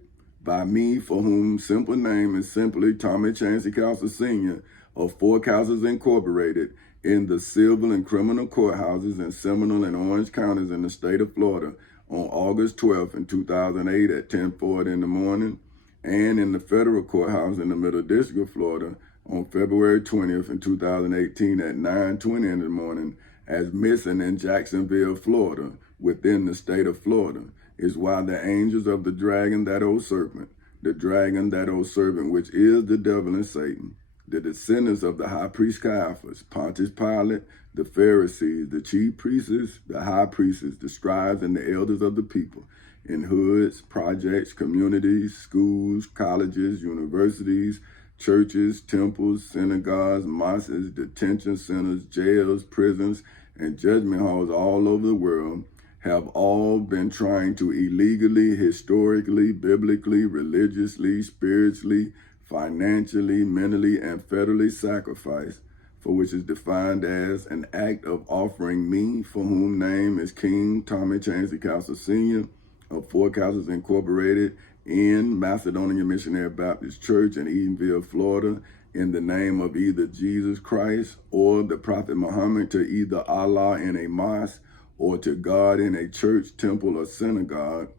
by me, for whom simple name is simply Tommy Chancey Castle Sr. of Forecasters Incorporated, in the civil and criminal courthouses in Seminole and Orange counties in the state of Florida on August 12th in 2008 at 10:40 in the morning, and in the federal courthouse in the Middle District of Florida on February 20th in 2018 at 9:20 in the morning as missing in Jacksonville, Florida, within the state of Florida, is why the angels of the dragon, that old serpent, the dragon, that old serpent, which is the devil and Satan, the descendants of the high priest Caiaphas, Pontius Pilate, the Pharisees, the chief priests, the high priests, the scribes, and the elders of the people, in hoods, projects, communities, schools, colleges, universities, churches, temples, synagogues, mosques, detention centers, jails, prisons, and judgment halls all over the world, have all been trying to illegally, historically, biblically, religiously, spiritually, financially, mentally, and federally sacrifice, for which is defined as an act of offering me, for whom name is King Tommy Chancey Castle Sr. of Forecasters Incorporated, in Macedonia Missionary Baptist Church in Edenville, Florida, in the name of either Jesus Christ or the Prophet Muhammad, to either Allah in a mosque or to God in a church, temple, or synagogue,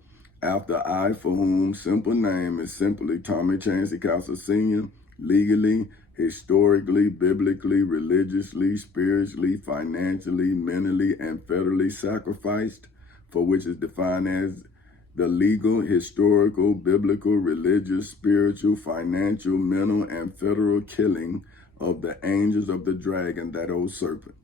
after I, for whom simple name is simply Tommy Chancey Castle Sr., legally, historically, biblically, religiously, spiritually, financially, mentally, and federally sacrificed, for which is defined as the legal, historical, biblical, religious, spiritual, financial, mental, and federal killing of the angels of the dragon, that old serpent.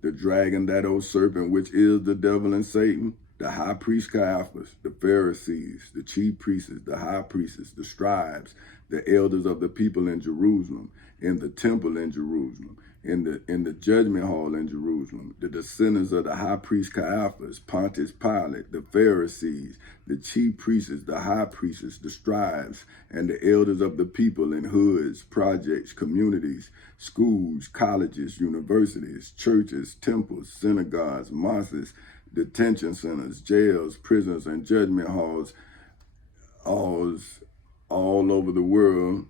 The dragon, that old serpent, which is the devil and Satan, the high priest Caiaphas, the Pharisees, the chief priests, the high priests, the scribes, the elders of the people in Jerusalem, in the temple in Jerusalem, in the judgment hall in Jerusalem, the descendants of the high priest Caiaphas, Pontius Pilate, the Pharisees, the chief priests, the high priests, the scribes, and the elders of the people in hoods, projects, communities, schools, colleges, universities, churches, temples, synagogues, mosques, detention centers, jails, prisons, and judgment halls, all over the world,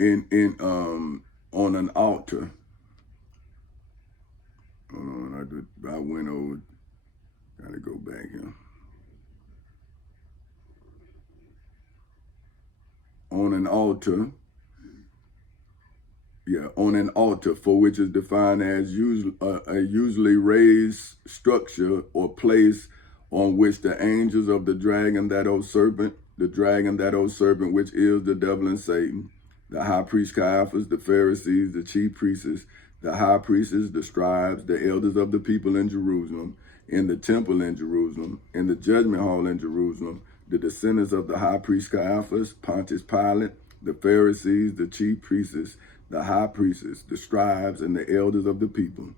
on an altar. Hold on, I went over. Gotta go back here. On an altar. Yeah, on an altar, for which is defined as a usually raised structure or place on which the angels of the dragon, that old serpent, the dragon, that old serpent, which is the devil and Satan, the high priest Caiaphas, the Pharisees, the chief priests, the high priests, the scribes, the elders of the people in Jerusalem, in the temple in Jerusalem, in the judgment hall in Jerusalem, the descendants of the high priest Caiaphas, Pontius Pilate, the Pharisees, the chief priests, the high priests, the scribes, and the elders of the people,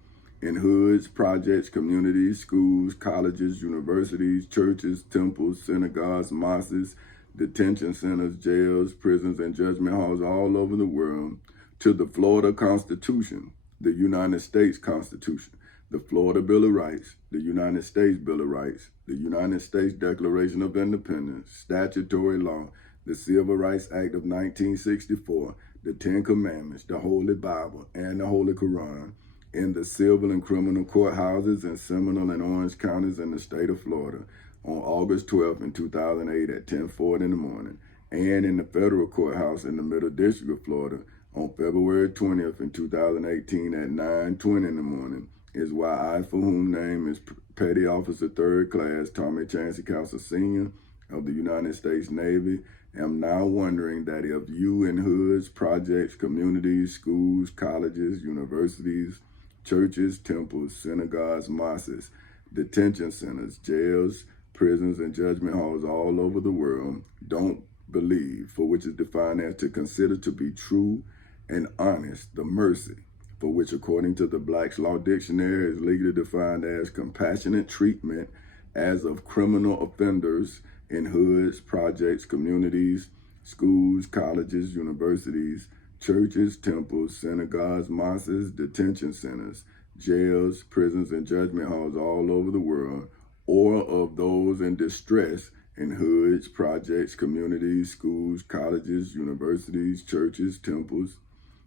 in hoods, projects, communities, schools, colleges, universities, churches, temples, synagogues, mosques, detention centers, jails, prisons, and judgment halls all over the world, to the Florida Constitution, the United States Constitution, the Florida Bill of Rights, the United States Bill of Rights, the United States Declaration of Independence, statutory law, the Civil Rights Act of 1964, the Ten Commandments, the Holy Bible, and the Holy Quran, in the civil and criminal courthouses in Seminole and Orange counties in the state of Florida on August 12th in 2008 at 10:40 in the morning, and in the federal courthouse in the Middle District of Florida on February 20th in 2018 at 9:20 in the morning, is why I, for whom name is Petty Officer 3rd Class Tommy Chancey Castle Sr. of the United States Navy, am now wondering that if you in hoods, projects, communities, schools, colleges, universities, churches, temples, synagogues, mosques, detention centers, jails, prisons, and judgment halls all over the world don't believe, for which is defined as to consider to be true and honest, the mercy, for which according to the Black's Law Dictionary is legally defined as compassionate treatment as of criminal offenders in hoods, projects, communities, schools, colleges, universities, churches, temples, synagogues, mosques, detention centers, jails, prisons, and judgment halls all over the world, or of those in distress in hoods, projects, communities, schools, colleges, universities, churches, temples,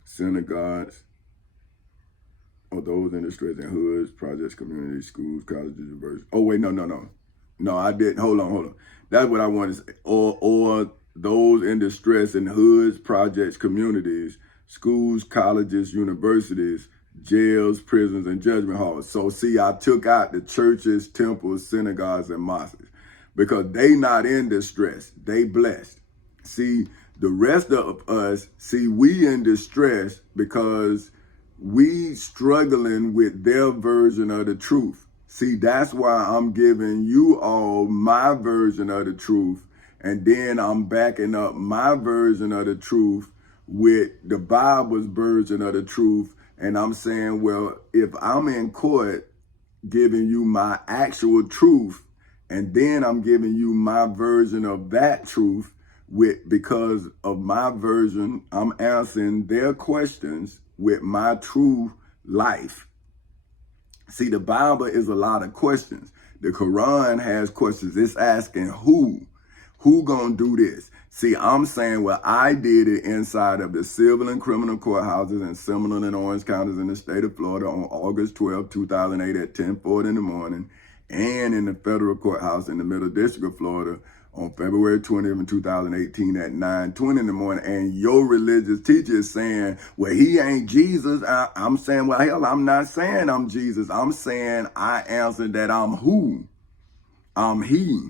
synagogues, or those in distress in hoods, projects, communities, schools, colleges, universities. Oh, wait, no. No, I didn't. Hold on. That's what I wanted to say. Or those in distress in hoods, projects, communities, schools, colleges, universities, jails, prisons, and judgment halls. So see, I took out the churches, temples, synagogues, and mosques because they not in distress. They blessed. See, the rest of us, we in distress because we struggling with their version of the truth. See, that's why I'm giving you all my version of the truth, and then I'm backing up my version of the truth with the Bible's version of the truth. And I'm saying, well, if I'm in court giving you my actual truth, and then I'm giving you my version of that truth, because of my version, I'm answering their questions with my true life. See, the Bible is a lot of questions. The Quran has questions. It's asking who gonna do this? See, I'm saying, well, I did it inside of the civil and criminal courthouses in Seminole and Orange counties in the state of Florida on August 12, 2008 at 10:40 in the morning, and in the federal courthouse in the Middle District of Florida on February 20th, 2018 at 9:20 in the morning. And your religious teacher is saying, well, he ain't Jesus. I'm saying, well, hell, I'm not saying I'm Jesus. I'm saying I answered that I'm who? I'm he.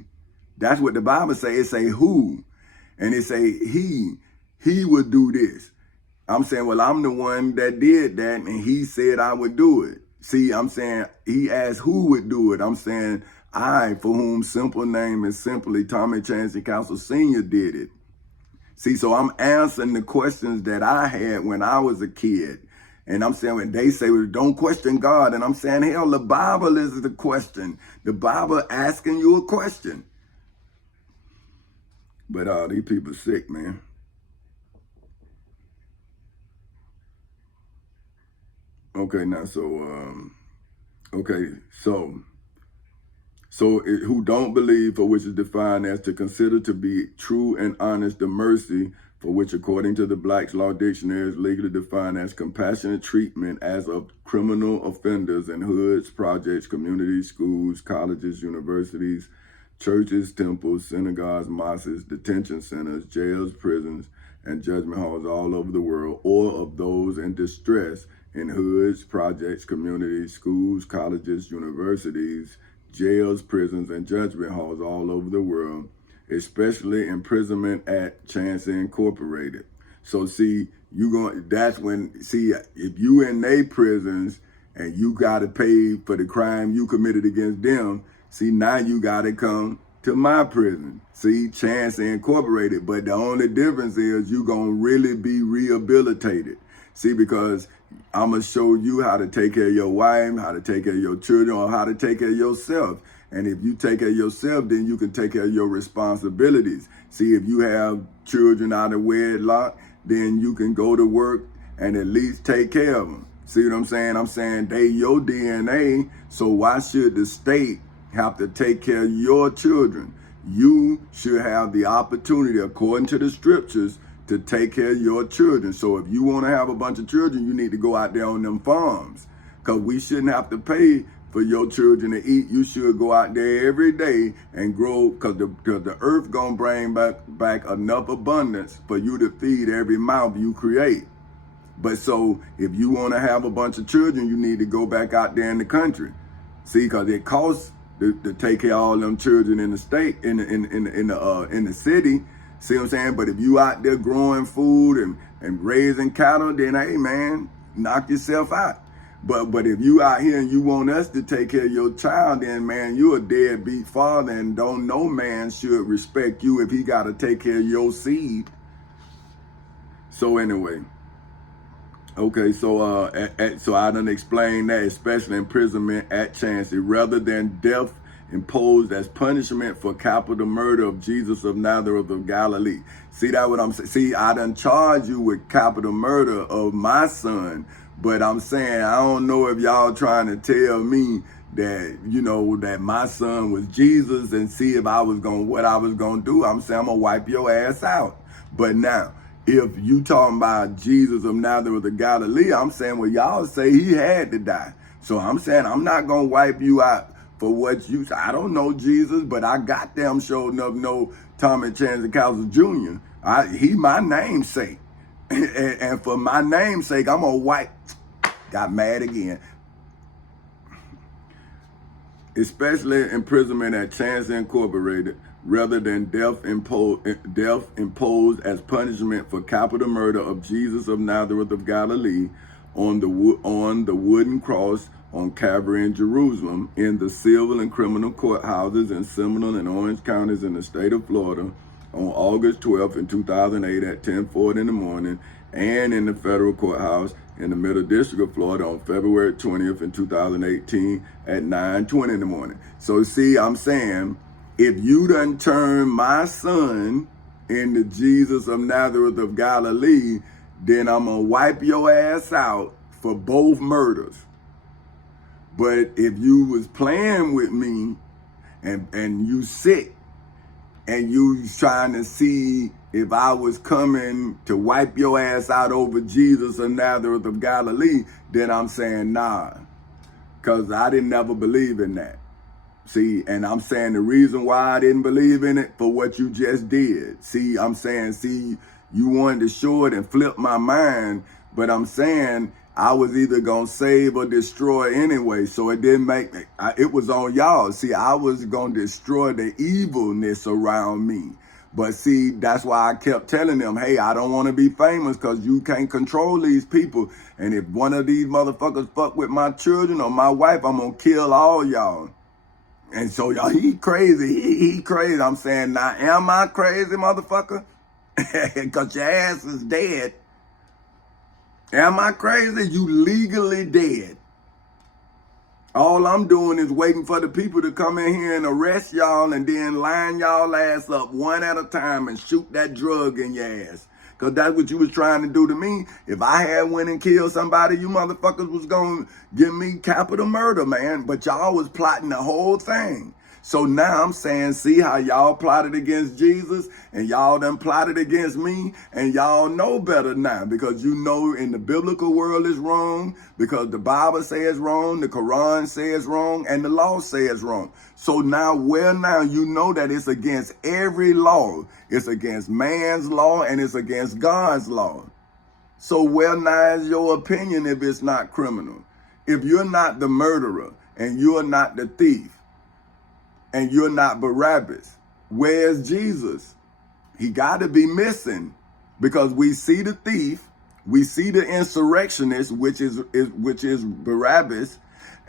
That's what the Bible say. It say who. And it say he would do this. I'm saying, well, I'm the one that did that, and he said I would do it. See, I'm saying he asked who would do it. I'm saying I, for whom simple name is simply Tommy Chancey Council Sr. did it. See, so I'm answering the questions that I had when I was a kid. And I'm saying, when they say, well, don't question God. And I'm saying, hell, the Bible is the question. The Bible asking you a question. But these people sick, man. Okay, now, So who don't believe, for which is defined as to consider to be true and honest the mercy, for which according to the Black's Law Dictionary is legally defined as compassionate treatment as of criminal offenders in hoods, projects, communities, schools, colleges, universities, churches, temples, synagogues, mosques, detention centers, jails, prisons, and judgment halls all over the world, or of those in distress in hoods, projects, communities, schools, colleges, universities, jails, prisons, and judgment halls all over the world, especially imprisonment at Chancey Incorporated. So see, that's when, if you in they prisons and you got to pay for the crime you committed against them, now you got to come to my prison. Chancey Incorporated. But the only difference is you going to really be rehabilitated. Because I'm going to show you how to take care of your wife, how to take care of your children, or how to take care of yourself. And if you take care of yourself, then you can take care of your responsibilities. If you have children out of wedlock, then you can go to work and at least take care of them. See what I'm saying? I'm saying they your DNA, so why should the state have to take care of your children? You should have the opportunity, according to the scriptures, to take care of your children. So if you want to have a bunch of children, you need to go out there on them farms, because we shouldn't have to pay for your children to eat. You should go out there every day and grow, because the earth gonna bring back enough abundance for you to feed every mouth you create. But so if you want to have a bunch of children, you need to go back out there in the country. Because it costs to take care of all them children in the state, in the city. See what I'm saying? But if you out there growing food and raising cattle, then hey man, knock yourself out. But if you out here and you want us to take care of your child, then man, you a deadbeat father, and don't no man should respect you if he got to take care of your seed. So anyway, Okay, so so I done explained that, especially imprisonment at Chancery, rather than death imposed as punishment for capital murder of Jesus of Nazareth of Galilee. See that what I'm saying? See, I done charged you with capital murder of my son, but I'm saying I don't know if y'all trying to tell me that, you know, that my son was Jesus and see if I was what I was gonna do. I'm saying I'm gonna wipe your ass out. But now, if you talking about Jesus of Nazareth of Galilee, I'm saying, well, y'all say he had to die. So I'm saying I'm not going to wipe you out for what you say. I don't know Jesus, but I goddamn sure enough know Tommy Chancery Castle Jr. He my namesake. And for my namesake, I'm going to wipe. Got mad again. Especially imprisonment at Chancery Incorporated, rather than death imposed as punishment for capital murder of Jesus of Nazareth of Galilee on the wooden cross on Calvary in Jerusalem, in the civil and criminal courthouses in Seminole and Orange counties in the state of Florida on August 12th in 2008 at 10:40 in the morning, and in the federal courthouse in the Middle District of Florida on February 20th in 2018 at 9:20 in the morning. So see, I'm saying, if you done turn my son into Jesus of Nazareth of Galilee, then I'm gonna wipe your ass out for both murders. But if you was playing with me and you sick, and you trying to see if I was coming to wipe your ass out over Jesus of Nazareth of Galilee, then I'm saying nah, because I didn't never believe in that. See, and I'm saying the reason why I didn't believe in it for what you just did. See, I'm saying, see, you wanted to show it and flip my mind, but I'm saying I was either going to save or destroy anyway, so it didn't make me, it was on y'all. See, I was going to destroy the evilness around me. But see, that's why I kept telling them, hey, I don't want to be famous because you can't control these people. And if one of these motherfuckers fuck with my children or my wife, I'm going to kill all y'all. And so y'all, he crazy. He crazy. I'm saying, now, am I crazy, motherfucker? Because your ass is dead. Am I crazy? You legally dead. All I'm doing is waiting for the people to come in here and arrest y'all and then line y'all ass up one at a time and shoot that drug in your ass. Because that's what you was trying to do to me. If I had went and killed somebody, you motherfuckers was going to give me capital murder, man. But y'all was plotting the whole thing. So now I'm saying, see how y'all plotted against Jesus and y'all done plotted against me, and y'all know better now, because you know in the biblical world is wrong, because the Bible says wrong, the Quran says wrong, and the law says wrong. So now, now you know that it's against every law. It's against man's law and it's against God's law. So where now is your opinion if it's not criminal? If you're not the murderer and you're not the thief, and you're not Barabbas, where's Jesus? He got to be missing, because we see the thief, we see the insurrectionist, which is Barabbas,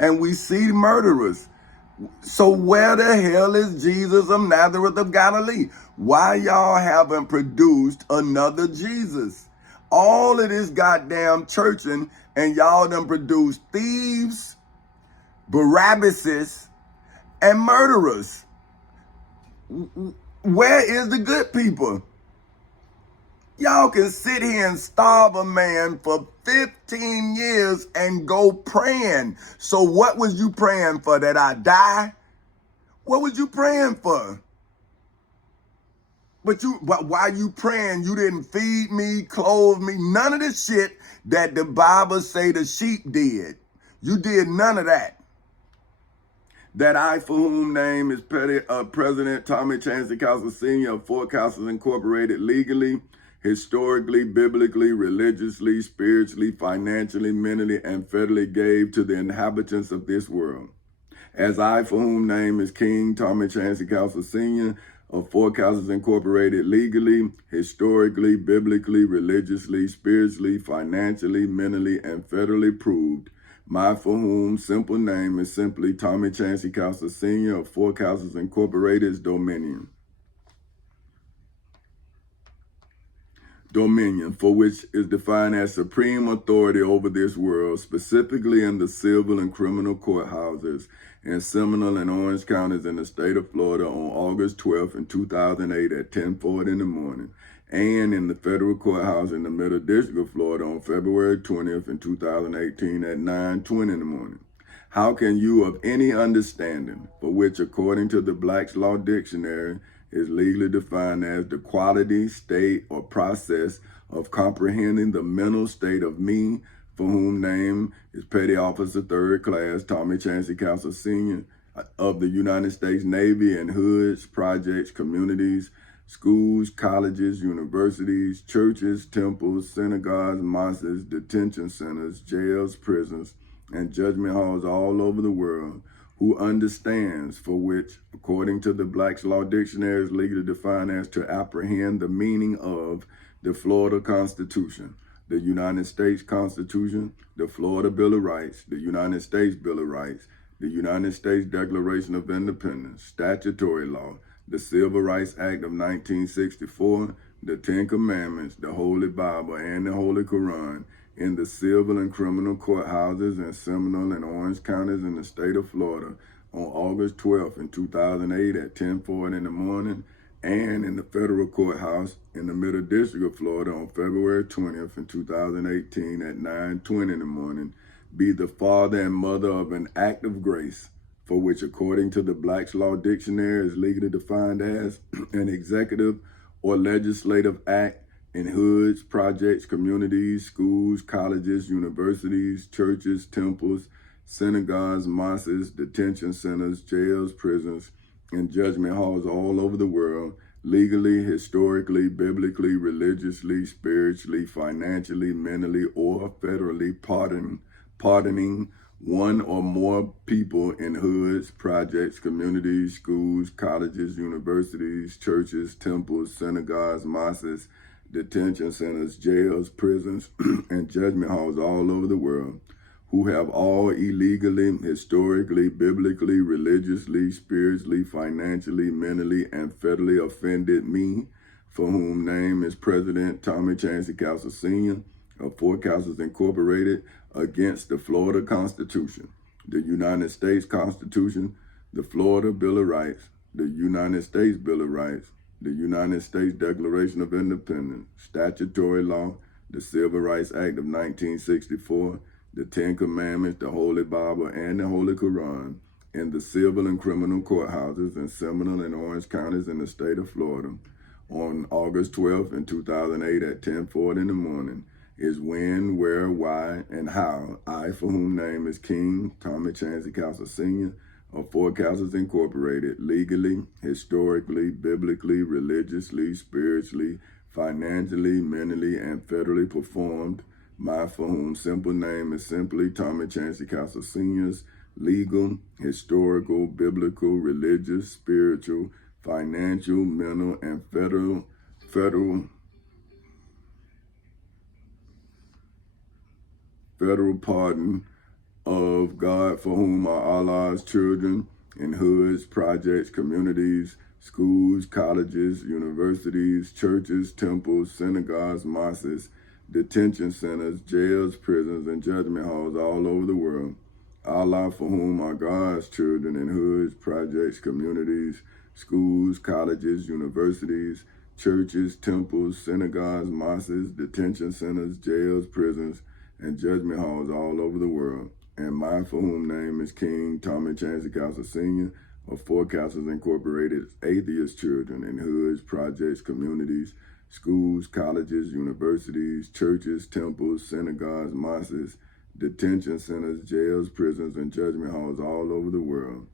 and we see murderers. So where the hell is Jesus of Nazareth of Galilee? Why y'all haven't produced another Jesus? All of this goddamn churching, and y'all done produced thieves, Barabbases, and murderers. Where is the good people? Y'all can sit here and starve a man for 15 years and go praying. So what was you praying for? That I die? What was you praying for? But while you praying, you didn't feed me, clothe me, none of the shit that the Bible say the sheep did. You did none of that. That I, for whom name is President Tommy Chancery Castle Sr. of Four Castles Incorporated, legally, historically, biblically, religiously, spiritually, financially, mentally, and federally gave to the inhabitants of this world. As I, for whom name is King Tommy Chancery Castle Sr. of Four Castles Incorporated, legally, historically, biblically, religiously, spiritually, financially, mentally, and federally proved, my for whom simple name is simply Tommy Chancery Castle Sr. of Four Castles Incorporated's Dominion. dominion, for which is defined as supreme authority over this world, specifically in the civil and criminal courthouses in Seminole and Orange counties in the state of Florida on August 12th in 2008 at 10:40 in the morning, and in the federal courthouse in the Middle District of Florida on February 20th in 2018 at 9:20 in the morning. How can you of any understanding, for which according to the Black's Law Dictionary is legally defined as the quality, state, or process of comprehending the mental state of me, for whom name is Petty Officer 3rd Class Tommy Chancey Council Sr. of the United States Navy and hoods, projects, communities, schools, colleges, universities, churches, temples, synagogues, mosques, detention centers, jails, prisons, and judgment halls all over the world, who understands, for which, according to the Black's Law Dictionary, is legally defined as to apprehend the meaning of the Florida Constitution, the United States Constitution, the Florida Bill of Rights, the United States Bill of Rights, the United States Declaration of Independence, statutory law, the Civil Rights Act of 1964, the Ten Commandments, the Holy Bible, and the Holy Quran, in the civil and criminal courthouses in Seminole and Orange counties in the state of Florida on August 12th in 2008 at 10:40 in the morning, and in the federal courthouse in the Middle District of Florida on February 20th in 2018 at 9:20 in the morning, be the father and mother of an act of grace, for which according to the Black's Law Dictionary is legally defined as an executive or legislative act in hoods, projects, communities, schools, colleges, universities, churches, temples, synagogues, mosques, detention centers, jails, prisons, and judgment halls all over the world, legally, historically, biblically, religiously, spiritually, financially, mentally, or federally pardoning one or more people in hoods, projects, communities, schools, colleges, universities, churches, temples, synagogues, mosques, detention centers, jails, prisons, and judgment halls all over the world, who have all illegally, historically, biblically, religiously, spiritually, financially, mentally, and federally offended me, for whom name is President Tommy Chancey Council Sr. of Four Councils Incorporated, against the Florida Constitution, the United States Constitution, the Florida Bill of Rights, the United States Bill of Rights, the United States Declaration of Independence, statutory law, the Civil Rights Act of 1964, the Ten Commandments, the Holy Bible, and the Holy Quran, in the civil and criminal courthouses in Seminole and Orange counties in the state of Florida on August 12th in 2008 at 10:40 in the morning, is when, where, why, and how I, for whom name is King Tommy Chancey Council Sr. of Four Councils Incorporated, legally, historically, biblically, religiously, spiritually, financially, mentally, and federally performed my, for whom simple name is simply Tommy Chancey Council Sr.'s legal, historical, biblical, religious, spiritual, financial, mental, and federal pardon of God, for whom are Allah's children in hoods, projects, communities, schools, colleges, universities, churches, temples, synagogues, mosques, detention centers, jails, prisons, and judgment halls all over the world. Allah, for whom are God's children in hoods, projects, communities, schools, colleges, universities, churches, temples, synagogues, mosques, detention centers, jails, prisons, and judgment halls all over the world. And my, for whom name is King Tommy Chancey Council Sr. of Four Councils Incorporated, atheist children in hoods, projects, communities, schools, colleges, universities, churches, temples, synagogues, mosques, detention centers, jails, prisons, and judgment halls all over the world.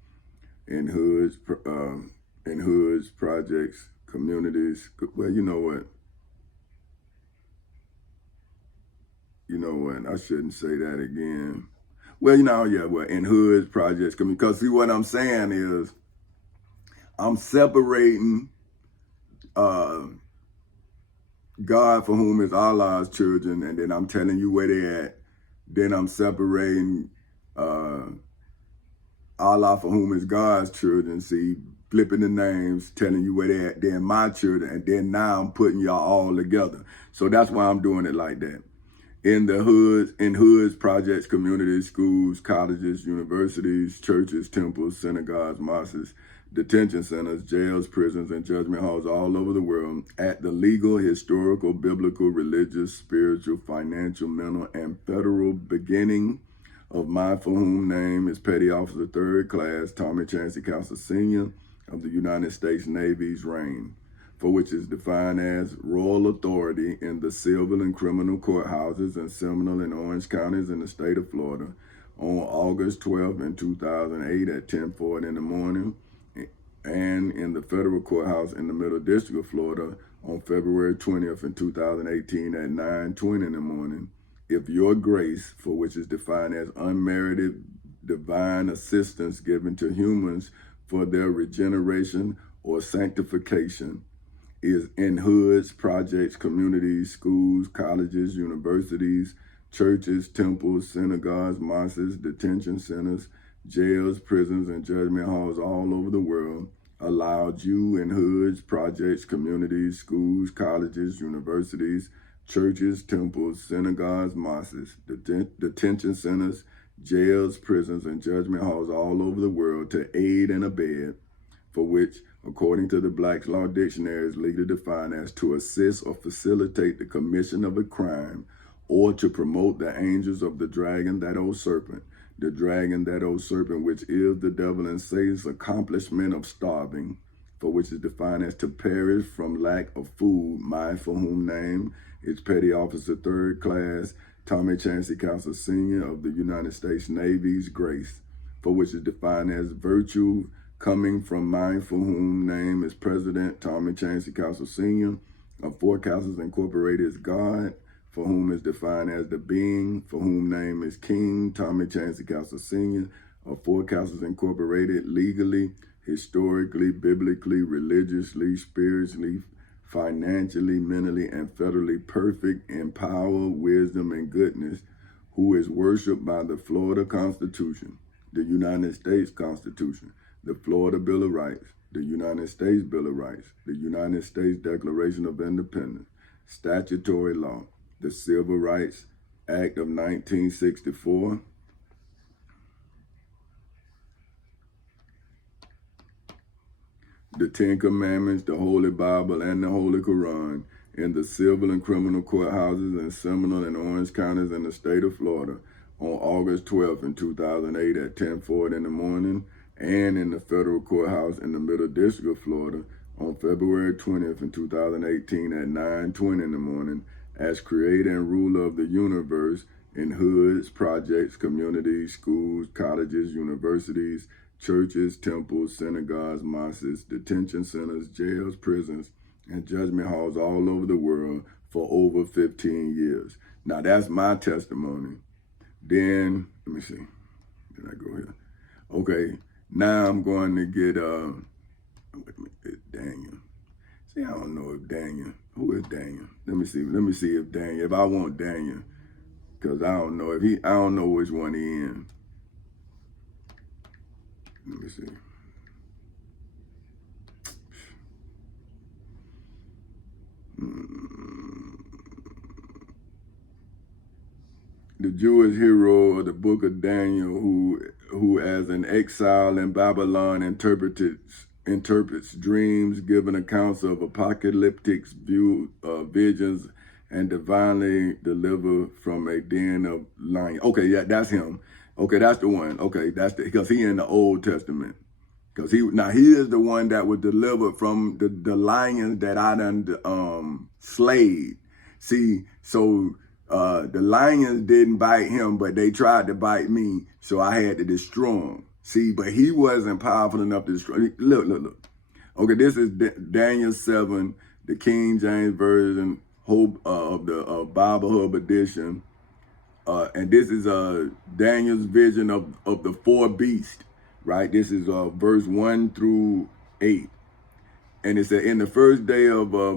In hoods, projects, communities. Well, you know what? I shouldn't say that again. Well, in hoods, projects, because see what I'm saying is I'm separating God, for whom is Allah's children, and then I'm telling you where they at. Then I'm separating Allah, for whom is God's children. See, flipping the names, telling you where they're my children, and then now I'm putting y'all all together. So that's why I'm doing it like that. In hoods, projects, communities, schools, colleges, universities, churches, temples, synagogues, mosques, detention centers, jails, prisons, and judgment halls all over the world, at the legal, historical, biblical, religious, spiritual, financial, mental, and federal beginning of my for whom name is Petty Officer 3rd Class Tommy Chancey Castle Sr. of the United States Navy's reign, for which is defined as royal authority in the civil and criminal courthouses in Seminole and Orange counties in the state of Florida on August 12th in 2008 at 10:40 in the morning, and in the federal courthouse in the Middle District of Florida on February 20th in 2018 at 9:20 in the morning, if your grace, for which is defined as unmerited divine assistance given to humans for their regeneration or sanctification, is in hoods, projects, communities, schools, colleges, universities, churches, temples, synagogues, mosques, detention centers, jails, prisons, and judgment halls all over the world, allowed you in hoods, projects, communities, schools, colleges, universities, churches, temples, synagogues, mosques, detention centers, jails, prisons, and judgment halls all over the world to aid and abet, for which, according to the Black's Law Dictionary, is legally defined as to assist or facilitate the commission of a crime, or to promote the angels of the dragon, that old serpent, the dragon, that old serpent, which is the devil and Satan's accomplishment of starving, for which is defined as to perish from lack of food, my for whom name is Petty Officer 3rd Class Tommy Chancey Castle Sr. of the United States Navy's grace, for which is defined as virtue coming from mine for whom name is President Tommy Chancey Castle Sr. of Four Castles Incorporated is God, for whom is defined as the being, for whom name is King Tommy Chancey Castle Sr. of Four Castles Incorporated, legally, historically, biblically, religiously, spiritually, financially, mentally, and federally perfect in power, wisdom, and goodness, who is worshiped by the Florida Constitution, the United States Constitution, the Florida Bill of Rights, the United States Bill of Rights, the United States Declaration of Independence, statutory law, the Civil Rights Act of 1964, the Ten Commandments, the Holy Bible, and the Holy Quran in the civil and criminal courthouses in Seminole and Orange counties in the state of Florida on August 12th in 2008 at 10:40 in the morning, and in the federal courthouse in the Middle District of Florida on February 20th in 2018 at 9:20 in the morning, as creator and ruler of the universe in hoods, projects, communities, schools, colleges, universities, churches, temples, synagogues, mosques, detention centers, jails, prisons, and judgment halls all over the world for over 15 years. Now that's my testimony. Then, let me see. Did I go here? Okay, now I'm going to get, wait a minute, it's Daniel. See, I don't know if Daniel, who is Daniel? Let me see if Daniel, if I want Daniel, because I don't know I don't know which one he in. Let me see. The Jewish hero of the book of Daniel, who as an exile in Babylon interprets dreams, giving accounts of apocalyptic visions, and divinely delivered from a den of lions. Okay, yeah, that's him. Okay, that's the one. Okay, because he in the Old Testament. Because he is the one that was delivered from the lions that I done slayed. See, so the lions didn't bite him, but they tried to bite me, so I had to destroy him. See, but he wasn't powerful enough to destroy. Look. Okay, this is Daniel 7, the King James Version of the Bible Hub edition. And this is Daniel's vision of the four beasts, right? This is verse 1 through 8. And it said, in the first day of Baal,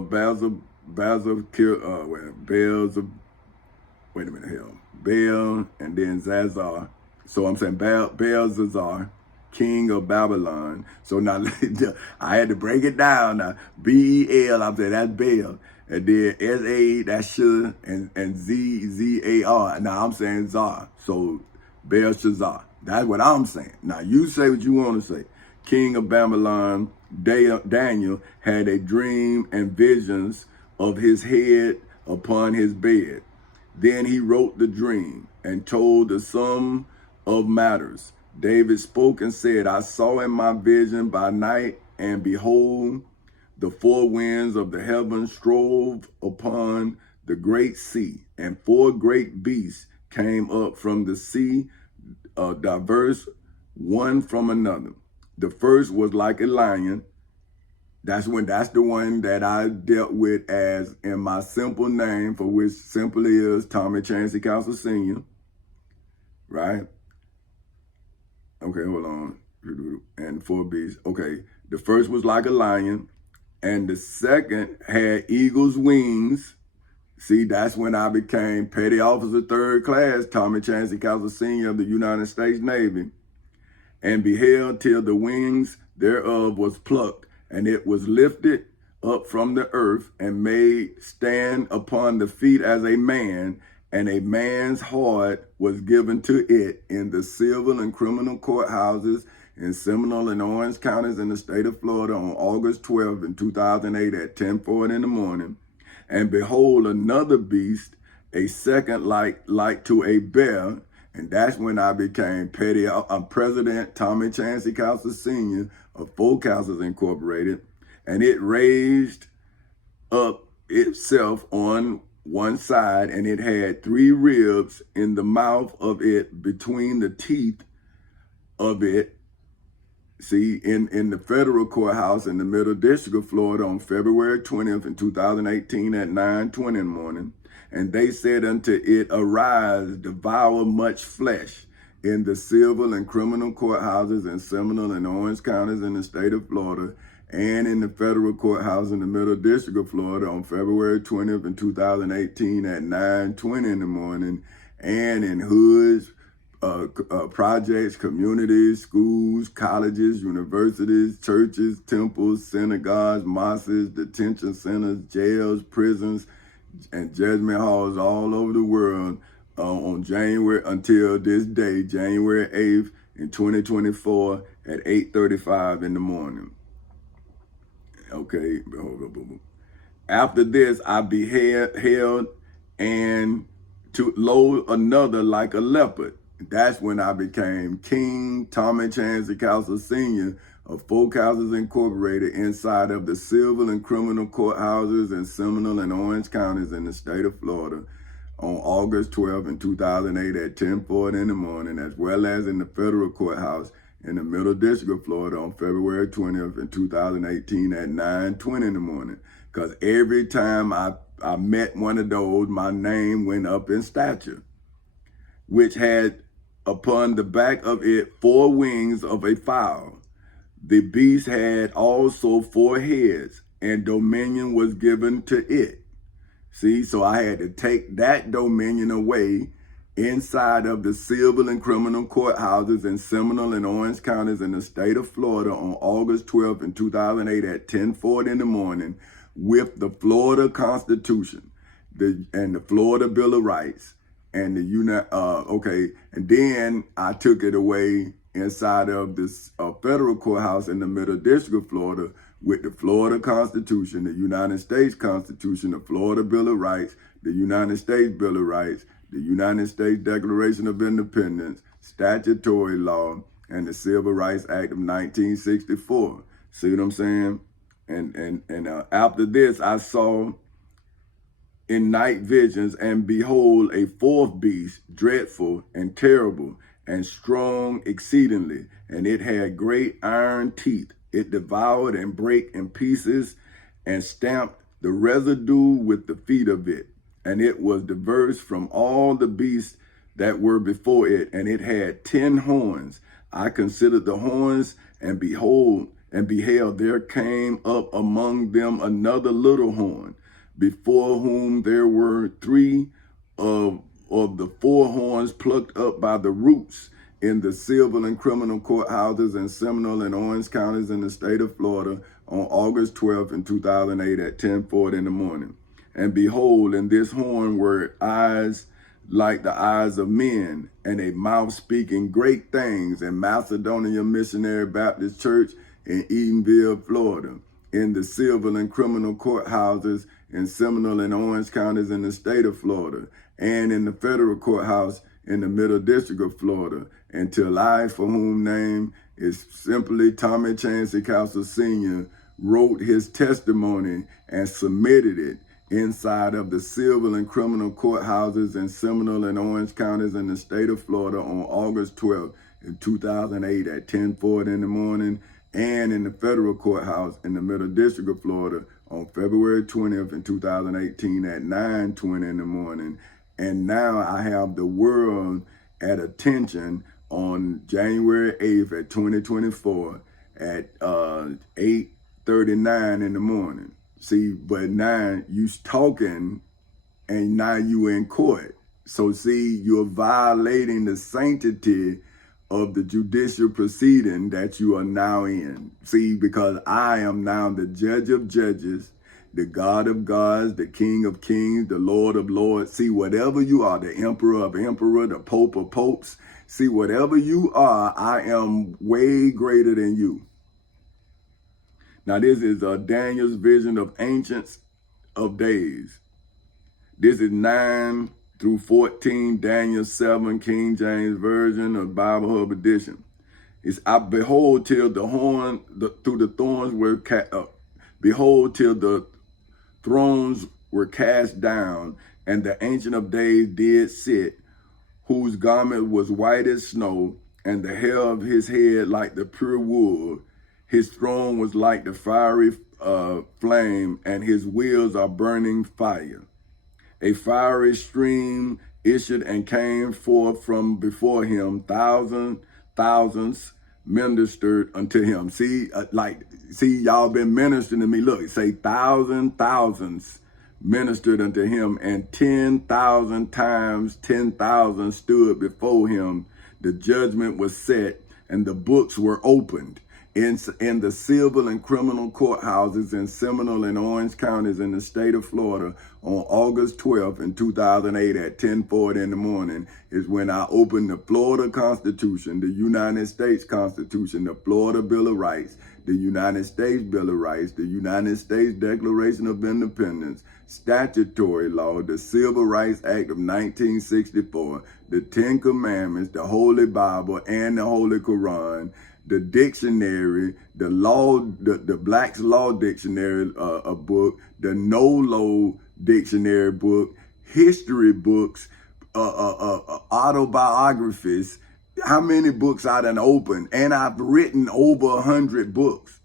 and then Zazar. So I'm saying Belshazzar king of Babylon. So now I had to break it down. Now B-E-L, I'm saying that's Baal. And then S-A, that's Shah, and Z-Z-A-R. Now I'm saying Zar. So Belshazzar. That's what I'm saying. Now you say what you want to say. King of Babylon, Daniel had a dream and visions of his head upon his bed. Then he wrote the dream and told the sum of matters. David spoke and said, I saw in my vision by night, and behold, the four winds of the heavens strove upon the great sea, and four great beasts came up from the sea, diverse one from another. The first was like a lion. That's the one that I dealt with as in my simple name, for which simply is Tommy Chancey Council Sr. Right? Okay, hold on. And four beasts. Okay, the first was like a lion, and the second had eagle's wings. See, that's when I became Petty Officer 3rd Class, Tommy Chancey Council Sr. of the United States Navy, and beheld till the wings thereof was plucked, and it was lifted up from the earth, and made stand upon the feet as a man, and a man's heart was given to it in the civil and criminal courthouses in Seminole and Orange counties in the state of Florida on August 12 in 2008 at 10:40 in the morning. And behold, another beast, a second like to a bear. And that's when I became President Tommy Chancey Council Sr. of 4 Councils Incorporated. And it raised up itself on one side, and it had 3 ribs in the mouth of it, between the teeth of it. See, in the federal courthouse in the Middle District of Florida on February 20th in 2018 at 9:20 in the morning. And they said unto it, arise, devour much flesh, in the civil and criminal courthouses in Seminole and Orange counties in the state of Florida, and in the federal courthouse in the Middle District of Florida on February 20th in 2018 at 9:20 in the morning, and in hoods, projects, communities, schools, colleges, universities, churches, temples, synagogues, mosques, detention centers, jails, prisons, and judgment halls all over the world on January, until this day, January 8th in 2024 at 8:35 in the morning. Okay. After this, I beheld, and to lo, another like a leopard. That's when I became King Tommy Chancey Council Sr. of 4 Councils Incorporated inside of the civil and criminal courthouses in Seminole and Orange counties in the state of Florida on August 12 in 2008 at 10:40 in the morning, as well as in the federal courthouse in the Middle District of Florida on February 20th in 2018 at 9:20 in the morning. Because every time I met one of those, my name went up in stature, which had upon the back of it 4 wings of a fowl. The beast had also 4 heads, and dominion was given to it. See, so I had to take that dominion away inside of the civil and criminal courthouses in Seminole and Orange counties in the state of Florida on August 12th in 2008 at 10:40 in the morning, with the Florida Constitution and the Florida Bill of Rights. And and then I took it away inside of this federal courthouse in the Middle District of Florida with the Florida Constitution, the United States Constitution, the Florida Bill of Rights, the United States Bill of Rights, the United States Declaration of Independence, statutory law, and the Civil Rights Act of 1964. See what I'm saying? And after this, I saw in night visions, and behold, a 4th beast, dreadful and terrible and strong exceedingly, and it had great iron teeth. It devoured and brake in pieces and stamped the residue with the feet of it. And it was diverse from all the beasts that were before it, and it had 10 horns. I considered the horns, and beheld, there came up among them another little horn, before whom there were 3 of the 4 horns plucked up by the roots, in the civil and criminal courthouses in Seminole and Orange counties in the state of Florida on August 12th in 2008 at 10:40 in the morning. And behold, in this horn were eyes like the eyes of men, and a mouth speaking great things in Macedonia Missionary Baptist Church in Edenville, Florida, in the civil and criminal courthouses in Seminole and Orange counties in the state of Florida, and in the federal courthouse in the Middle District of Florida, until I, for whom name is simply Tommy Chancey Castle Sr., wrote his testimony and submitted it inside of the civil and criminal courthouses in Seminole and Orange counties in the state of Florida on August 12th in 2008 at 10:40 in the morning, and in the federal courthouse in the Middle District of Florida on February 20th in 2018 at 9:20 in the morning. And now I have the world at attention on January 8th at 2024 at 8:39 in the morning. See, but now you talking and now you in court. So see, you're violating the sanctity of the judicial proceeding that you are now in. See, because I am now the judge of judges, the God of gods, the King of kings, the Lord of lords. See, whatever you are, the emperor of emperor, the pope of popes. See, whatever you are, I am way greater than you. Now, this is Daniel's vision of Ancients of Days. This is 9 through 14, Daniel 7, King James Version of Bible Hub Edition. It's, I behold till the horn, through the thorns were behold till the thrones were cast down, and the Ancient of Days did sit, whose garment was white as snow, and the hair of his head like the pure wool. His throne was like the fiery flame, and his wheels are burning fire. A fiery stream issued and came forth from before him. Thousands ministered unto him. See, y'all been ministering to me. Look, say thousands ministered unto him, and 10,000 times 10,000 stood before him. The judgment was set, and the books were opened. In the civil and criminal courthouses in Seminole and Orange counties in the state of Florida on August 12th in 2008 at 10:40 in the morning is when I opened the Florida Constitution, the United States Constitution, the Florida Bill of Rights, the United States Bill of Rights, the United States Declaration of Independence, statutory law, the Civil Rights Act of 1964, the Ten Commandments, the Holy Bible, and the Holy Quran, the dictionary, the law, the Black's Law Dictionary book, the NOLO Dictionary book, history books, autobiographies. How many books I done opened? And I've written over 100 books.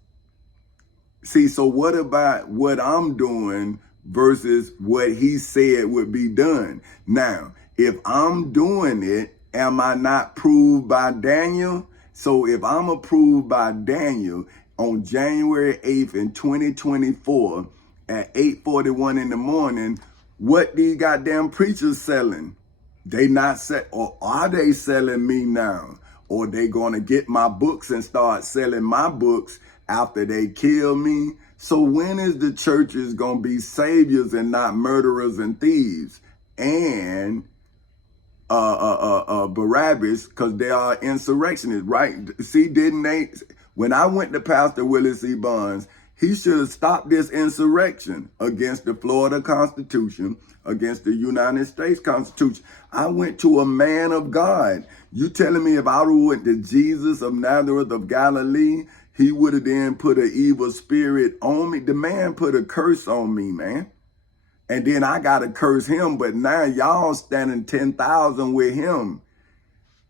See, so what about what I'm doing versus what he said would be done? Now, if I'm doing it, am I not proved by Daniel? So if I'm approved by Daniel on January 8th in 2024 at 8:41 in the morning, what these goddamn preachers selling? They not set, or are they selling me now? Or they gonna get my books and start selling my books after they kill me? So when is the churches gonna be saviors and not murderers and thieves? And Barabbas, because they are insurrectionists, right? See, didn't they? When I went to Pastor Willie C. Bonds, he should have stopped this insurrection against the Florida Constitution, against the United States Constitution. I went to a man of God. You telling me if I went to Jesus of Nazareth of Galilee, he would have then put an evil spirit on me? The man put a curse on me, man. And then I got to curse him, but now y'all standing 10,000 with him.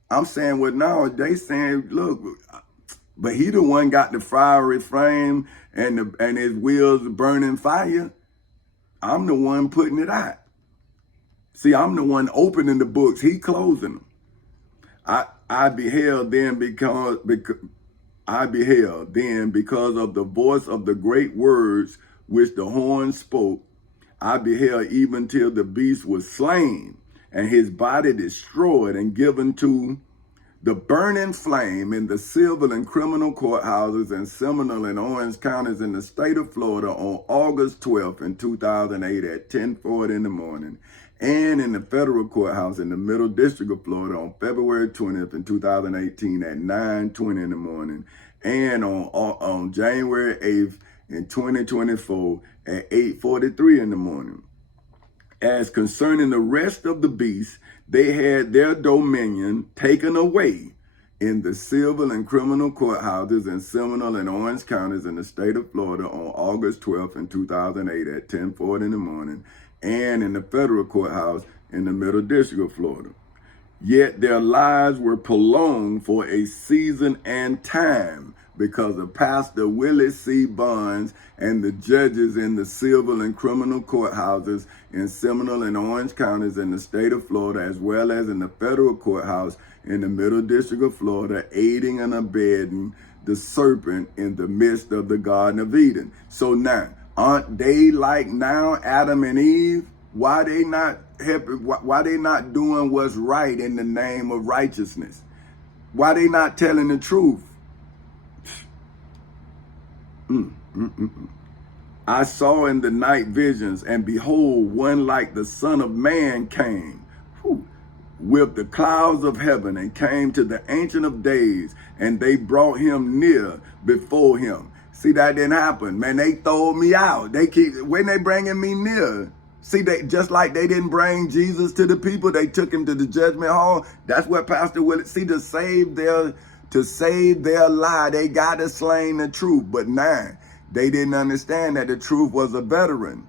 I'm saying, well, no, they saying, look, but he the one got the fiery flame and his wheels burning fire. I'm the one putting it out. See, I'm the one opening the books. He closing them. I beheld then because of the voice of the great words which the horn spoke. I beheld even till the beast was slain, and his body destroyed and given to The burning flame in the civil and criminal courthouses in Seminole and Orange counties in the state of Florida on August 12th in 2008 at 10:40 in the morning, and in the federal courthouse in the Middle District of Florida on February 20th in 2018 at 9:20 in the morning, and on January 8th in 2024 at 8:43 in the morning. As concerning the rest of the beasts, they had their dominion taken away in the civil and criminal courthouses in Seminole and Orange counties in the state of Florida on August 12th in 2008 at 10:40 in the morning, and in the federal courthouse in the Middle District of Florida. Yet their lives were prolonged for a season and time because of Pastor Willie C. Barnes and the judges in the civil and criminal courthouses in Seminole and Orange counties in the state of Florida, as well as in the federal courthouse in the Middle District of Florida, aiding and abetting the serpent in the midst of the Garden of Eden. So now, aren't they like now Adam and Eve? Why they not happy? Why they not doing what's right in the name of righteousness? Why they not telling the truth? I saw in the night visions, and behold, one like the Son of Man came with the clouds of heaven, and came to the Ancient of Days, and they brought him near before him. See, that didn't happen, man. They throwed me out. When they bringing me near. See, they just like they didn't bring Jesus to the people, they took him to the judgment hall. That's what Pastor Willie, see, to save their lie, they got to slang the truth. But now, they didn't understand that the truth was a veteran.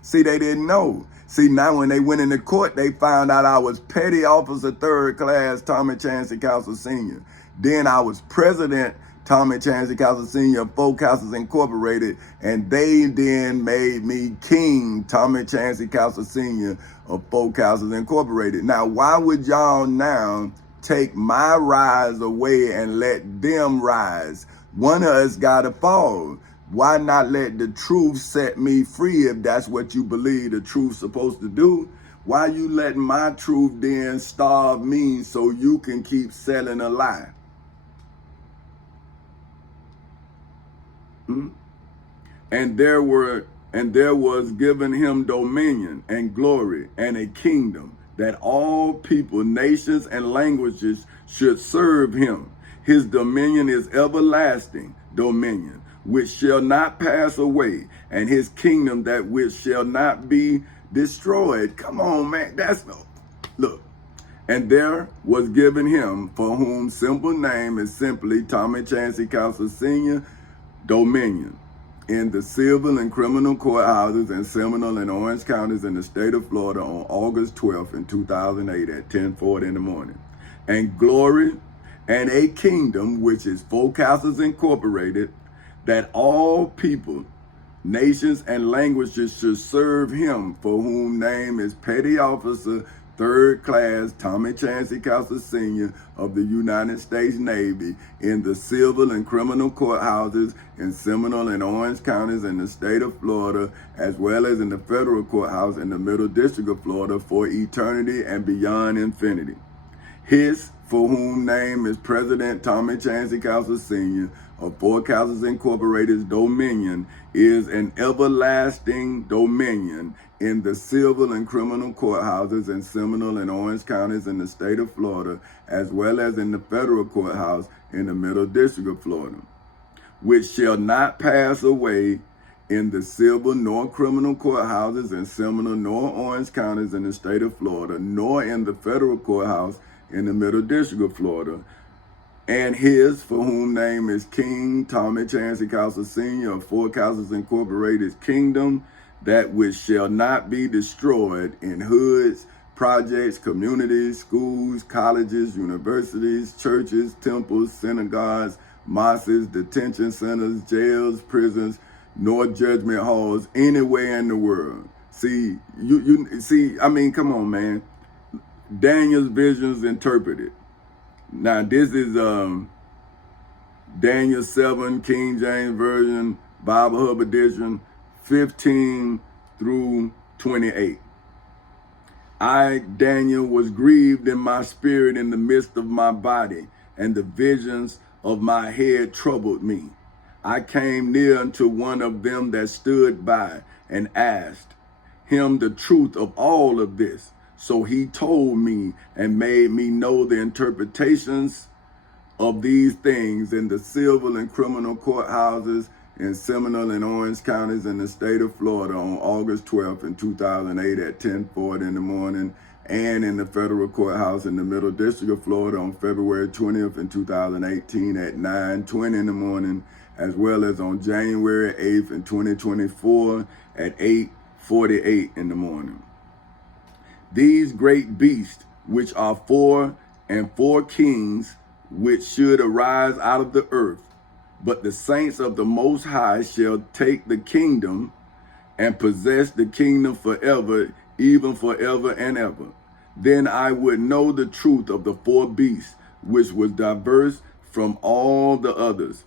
See, they didn't know. See, now when they went into court, they found out I was Petty Officer 3rd Class Tommy Chancey Castle Sr. Then I was President Tommy Chancey Castle Sr. of Four Castles Incorporated, and they then made me King Tommy Chancey Castle Sr. of Four Castles Incorporated. Now, why would y'all now take my rise away and let them rise? One of us gotta fall. Why not let the truth set me free if that's what you believe the truth's supposed to do? Why you letting my truth then starve me so you can keep selling a lie? And there was given him dominion and glory and a kingdom, that all people, nations, and languages should serve him. His dominion is everlasting dominion, which shall not pass away, and his kingdom that which shall not be destroyed. Come on, man. Look. And there was given him, for whom simple name is simply Tommy Chancey Castle Sr., dominion in the civil and criminal courthouses in Seminole and Orange counties in the state of Florida on August 12th in 2008 at 10:40 in the morning. And glory and a kingdom, which is Four Castles Incorporated, that all people, nations, and languages should serve him, for whom name is Petty Officer 3rd Class Tommy Chancey Castle Sr. of the United States Navy in the civil and criminal courthouses in Seminole and Orange counties in the state of Florida, as well as in the federal courthouse in the Middle District of Florida for eternity and beyond infinity. His, for whom name is President Tommy Chancey Castle Sr. of Four Castles Incorporated's dominion is an everlasting dominion in the civil and criminal courthouses in Seminole and Orange counties in the state of Florida, as well as in the federal courthouse in the Middle District of Florida, which shall not pass away in the civil nor criminal courthouses in Seminole nor Orange counties in the state of Florida, nor in the federal courthouse in the Middle District of Florida. And his, for whom name is King Tommy Chancey Castle Sr. of Four Castles Incorporated's kingdom, that which shall not be destroyed, in hoods, projects, communities, schools, colleges, universities, churches, temples, synagogues, mosques, detention centers, jails, prisons, nor judgment halls anywhere in the world. See, I mean, come on, man. Daniel's visions interpreted. Now, this is Daniel 7, King James Version, Bible Hub Edition, 15 through 28. I, Daniel, was grieved in my spirit in the midst of my body, and the visions of my head troubled me. I came near unto one of them that stood by and asked him the truth of all of this. So he told me and made me know the interpretations of these things in the civil and criminal courthouses in Seminole and Orange counties in the state of Florida on August 12th in 2008 at 10:40 in the morning, and in the federal courthouse in the Middle District of Florida on February 20th in 2018 at 9:20 in the morning, as well as on January 8th in 2024 at 8:48 in the morning. These great beasts, which are four kings, which should arise out of the earth, but the saints of the Most High shall take the kingdom and possess the kingdom forever, even forever and ever. Then I would know the truth of the four beasts, which was diverse from all the others,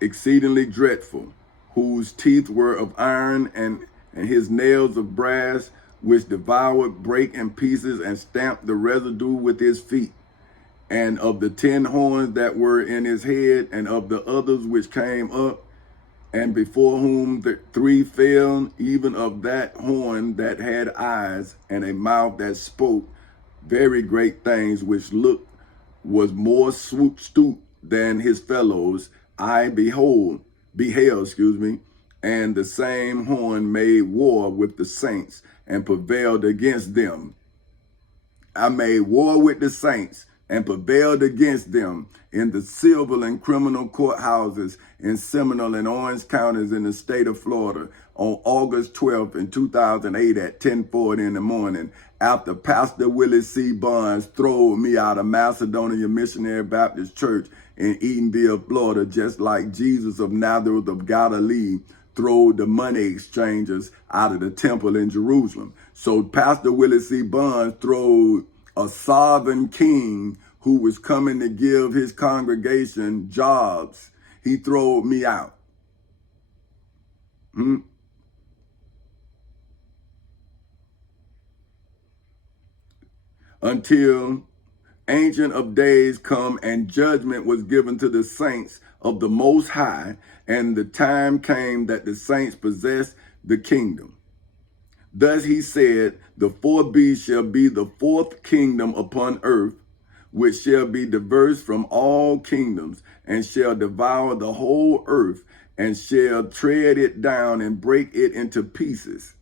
exceedingly dreadful, whose teeth were of iron and his nails of brass, which devoured, brake in pieces, and stamped the residue with his feet. And of the 10 horns that were in his head, and of the others which came up, and before whom the 3 fell, even of that horn that had eyes and a mouth that spoke very great things, which looked was more astute than his fellows, I beheld, and the same horn made war with the saints and prevailed against them. I made war with the saints and prevailed against them in the civil and criminal courthouses in Seminole and Orange counties in the state of Florida on August 12th in 2008 at 10:40 in the morning, after Pastor Willie C. Barnes threw me out of Macedonia Missionary Baptist Church in Edenville, Florida, just like Jesus of Nazareth of Galilee threw the money exchangers out of the temple in Jerusalem. So Pastor Willie C. Barnes threw a sovereign king who was coming to give his congregation jobs. He threw me out. Until Ancient of Days come and judgment was given to the saints of the Most High, and the time came that the saints possessed the kingdom. Thus he said, the 4 beasts shall be the 4th kingdom upon earth, which shall be diverse from all kingdoms, and shall devour the whole earth, and shall tread it down and break it into pieces.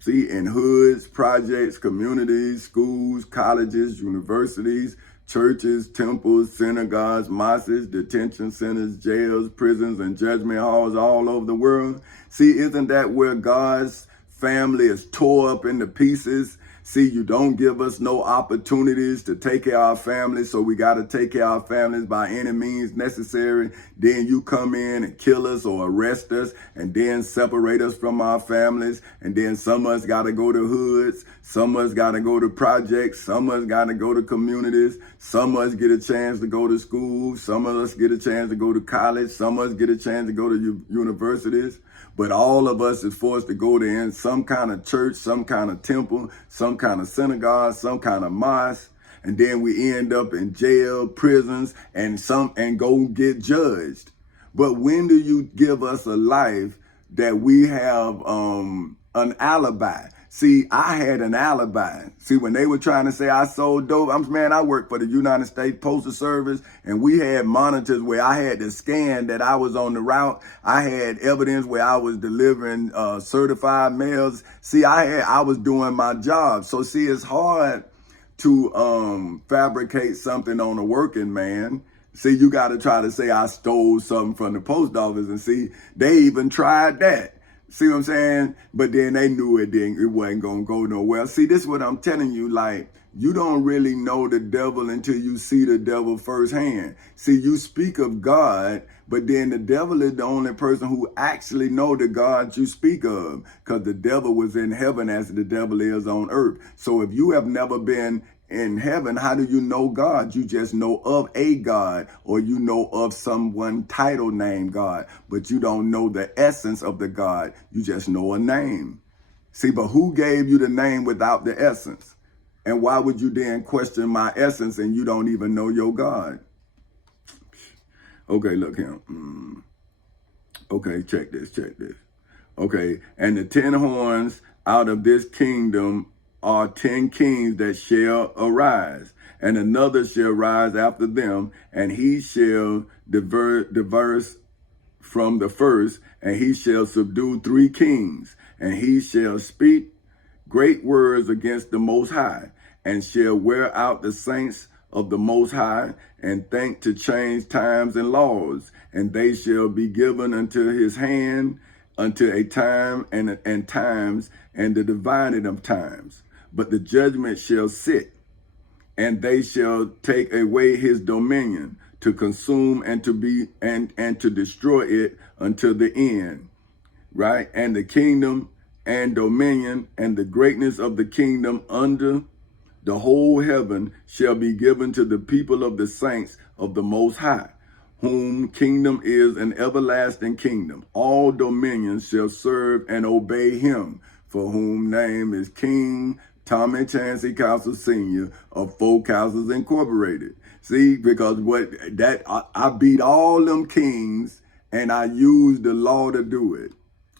See, in hoods, projects, communities, schools, colleges, universities, churches, temples, synagogues, mosques, detention centers, jails, prisons, and judgment halls all over the world. See, isn't that where God's family is tore up into pieces? See, you don't give us no opportunities to take care of our families, so we got to take care of our families by any means necessary. Then you come in and kill us or arrest us and then separate us from our families. And then some of us got to go to hoods. Some of us got to go to projects. Some of us got to go to communities. Some of us get a chance to go to school. Some of us get a chance to go to college. Some of us get a chance to go to universities. But all of us is forced to go to some kind of church, some kind of temple, some kind of synagogue, some kind of mosque. And then we end up in jail, prisons, and go get judged. But when do you give us a life that we have an alibi? See, I had an alibi. See, when they were trying to say I sold dope, I worked for the United States Postal Service, and we had monitors where I had to scan that I was on the route. I had evidence where I was delivering certified mails. See, I was doing my job. So see, it's hard to fabricate something on a working man. See, you got to try to say I stole something from the post office, and see, they even tried that. See what I'm saying? But then they knew it wasn't going to go nowhere. See, this is what I'm telling you. Like, you don't really know the devil until you see the devil firsthand. See, you speak of God, but then the devil is the only person who actually know the God you speak of, because the devil was in heaven as the devil is on earth. So if you have never been in heaven, how do you know God? You just know of a God, or you know of someone title named God, but you don't know the essence of the God. You just know a name. See, but who gave you the name without the essence? And why would you then question my essence and you don't even know your God? Okay, look here. Okay, check this. Okay, and the 10 horns out of this kingdom are 10 kings that shall arise, and another shall rise after them, and he shall diverse from the first, and he shall subdue 3 kings, and he shall speak great words against the Most High, and shall wear out the saints of the Most High, and think to change times and laws, and they shall be given unto his hand unto a time and times and the dividing of times. But the judgment shall sit, and they shall take away his dominion, to consume and to be and to destroy it until the end. Right? And the kingdom and dominion and the greatness of the kingdom under the whole heaven shall be given to the people of the saints of the Most High, whom kingdom is an everlasting kingdom. All dominions shall serve and obey him, for whom name is King Tommy Chancey Castle Sr. of Four Castles Incorporated. See, because I beat all them kings and I used the law to do it.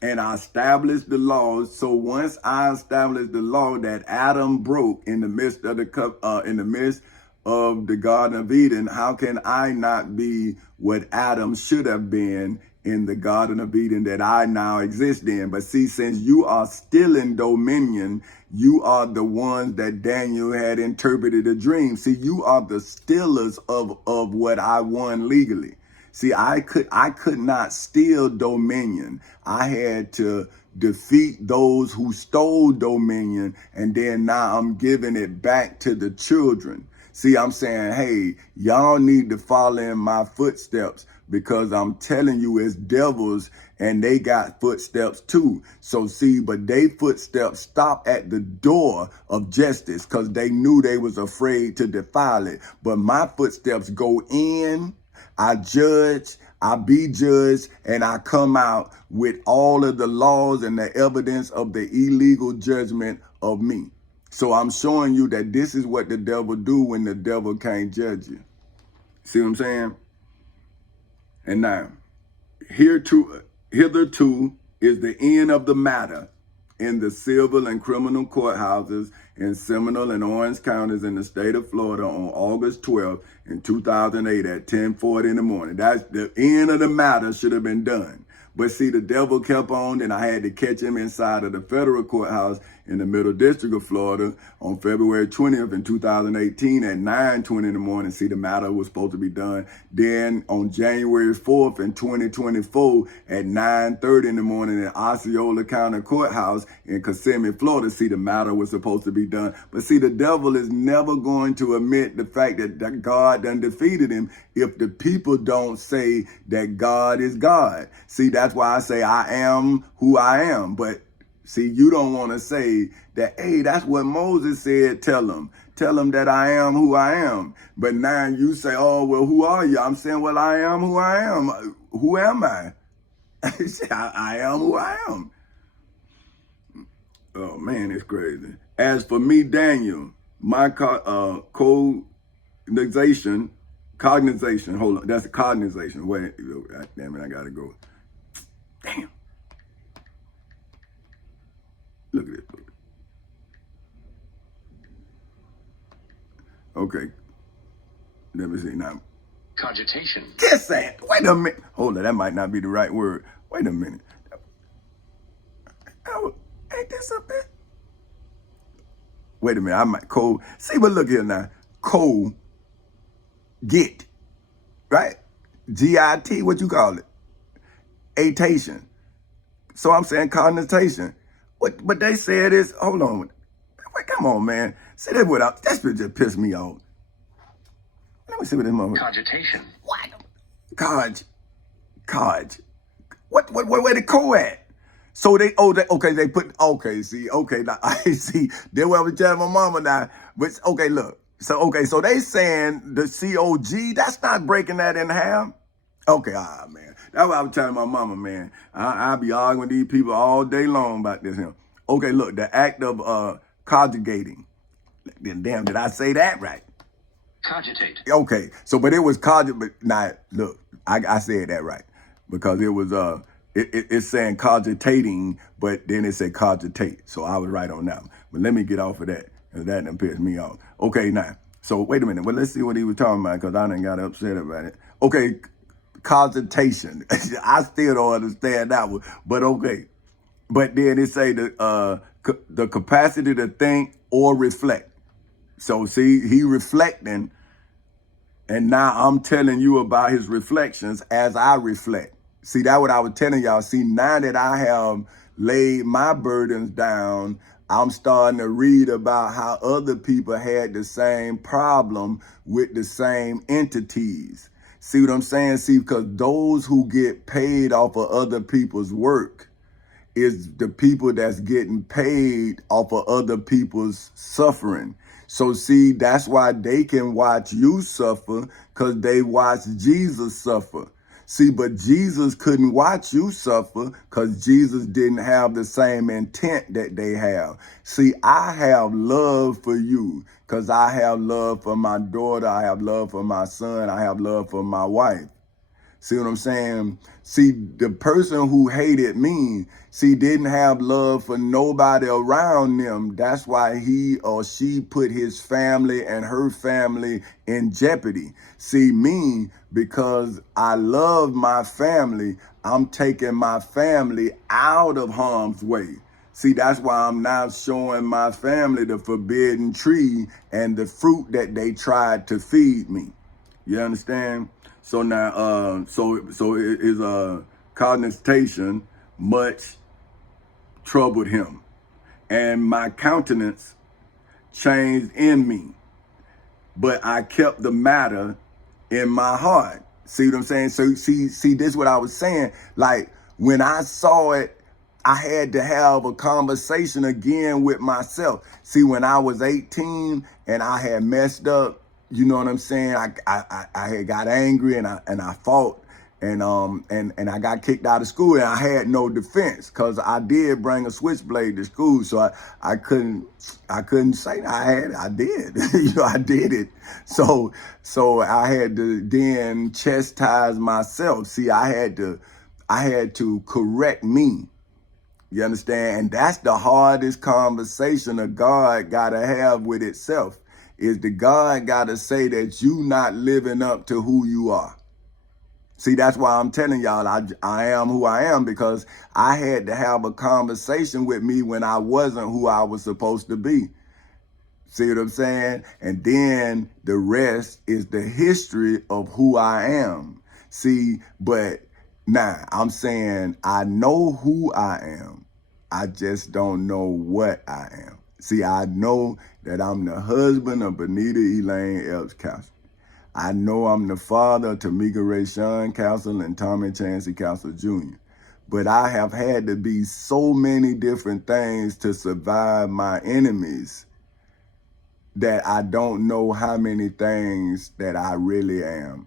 And I established the laws. So once I established the law that Adam broke in the midst of the Garden of Eden, how can I not be what Adam should have been in the Garden of Eden that I now exist in? But see, since you are still in dominion, you are the ones that Daniel had interpreted a dream. See, you are the stealers of what I won legally. See, I could not steal dominion. I had to defeat those who stole dominion, and then now I'm giving it back to the children. See, I'm saying, hey, y'all need to follow in my footsteps, because I'm telling you, it's devils and they got footsteps too. So see, but they footsteps stop at the door of justice because they knew they was afraid to defile it. But my footsteps go in, I judge, I be judged, and I come out with all of the laws and the evidence of the illegal judgment of me. So I'm showing you that this is what the devil do when the devil can't judge you. See what I'm saying? And now, hitherto is the end of the matter in the civil and criminal courthouses in Seminole and Orange counties in the state of Florida on August 12th in 2008 at 10:40 in the morning. That's the end of the matter, should have been done. But see, the devil kept on, and I had to catch him inside of the federal courthouse in the Middle District of Florida on February 20th in 2018 at 9:20 in the morning. See, the matter was supposed to be done. Then on January 4th in 2024 at 9:30 in the morning in Osceola County Courthouse in Kissimmee, Florida. See, the matter was supposed to be done. But see, the devil is never going to admit the fact that God done defeated him if the people don't say that God is God. See, that's why I say I am who I am. But see, you don't want to say that, hey, that's what Moses said. Tell him that I am who I am. But now you say, oh, well, who are you? I'm saying, well, I am who I am. Who am I? I am who I am. Oh, man, it's crazy. As for me, Daniel, my cognization, hold on, that's a cognization. Wait, damn it, I got to go. Damn. Look at this. Okay. Let me see now. Cogitation. Kiss that. Wait a minute. Hold on, that might not be the right word. Wait a minute. Oh, ain't this a bit? Wait a minute. I might see, but look here now. Get. Right? G-I-T, what you call it? Atation. So I'm saying connotation. But they said is, hold on. Wait, come on, man. See, that just pissed me off. Let me see what this motherfucker. Cogitation. What? Cog. Where the co at? So they put, now I see. Then what I was telling my mama now. But okay, look. So they saying the COG, that's not breaking that in half. Okay, man. That's what I was telling my mama, man. I be arguing with these people all day long about this here. Okay, look, the act of conjugating. Then damn, did I say that right? Cogitate. Okay, so but it was cogitate. But now look, I said that right because it was it's saying cogitating, but then it said cogitate. So I was right on that one. But let me get off of that because that done pissed me off. Okay, now so wait a minute. Well, let's see what he was talking about because I done got upset about it. Okay, cogitation. I still don't understand that one, but okay. But then it say the capacity to think or reflect. So see, he reflecting, and now I'm telling you about his reflections as I reflect. See, that's what I was telling y'all. See, now that I have laid my burdens down, I'm starting to read about how other people had the same problem with the same entities. See what I'm saying? See, because those who get paid off of other people's work is the people that's getting paid off of other people's suffering. So see, that's why they can watch you suffer, because they watched Jesus suffer. See, but Jesus couldn't watch you suffer because Jesus didn't have the same intent that they have. See, I have love for you because I have love for my daughter, I have love for my son, I have love for my wife. See what I'm saying? See, the person who hated me, see, didn't have love for nobody around them. That's why he or she put his family and her family in jeopardy. See, me, because I love my family, I'm taking my family out of harm's way. See, that's why I'm now showing my family the forbidden tree and the fruit that they tried to feed me. You understand? So now, so his cogitation much troubled him, and my countenance changed in me, but I kept the matter in my heart. See what I'm saying? So see, this is what I was saying. Like when I saw it, I had to have a conversation again with myself. See, when I was 18 and I had messed up, you know what I'm saying? I had got angry and I fought and I got kicked out of school and I had no defense because I did bring a switchblade to school, so I couldn't say I did. You know, I did it. So I had to then chastise myself. See, I had to correct me. You understand? And that's the hardest conversation a God gotta have with itself. Is the God gotta say that you not living up to who you are. See, that's why I'm telling y'all I am who I am, because I had to have a conversation with me when I wasn't who I was supposed to be. See what I'm saying? And then the rest is the history of who I am. See, but now I'm saying I know who I am. I just don't know what I am. See, I know that I'm the husband of Benita Elaine Epps Castle. I know I'm the father of Tamika Ray Sean Castle and Tommy Chancey Castle Jr. But I have had to be so many different things to survive my enemies that I don't know how many things that I really am.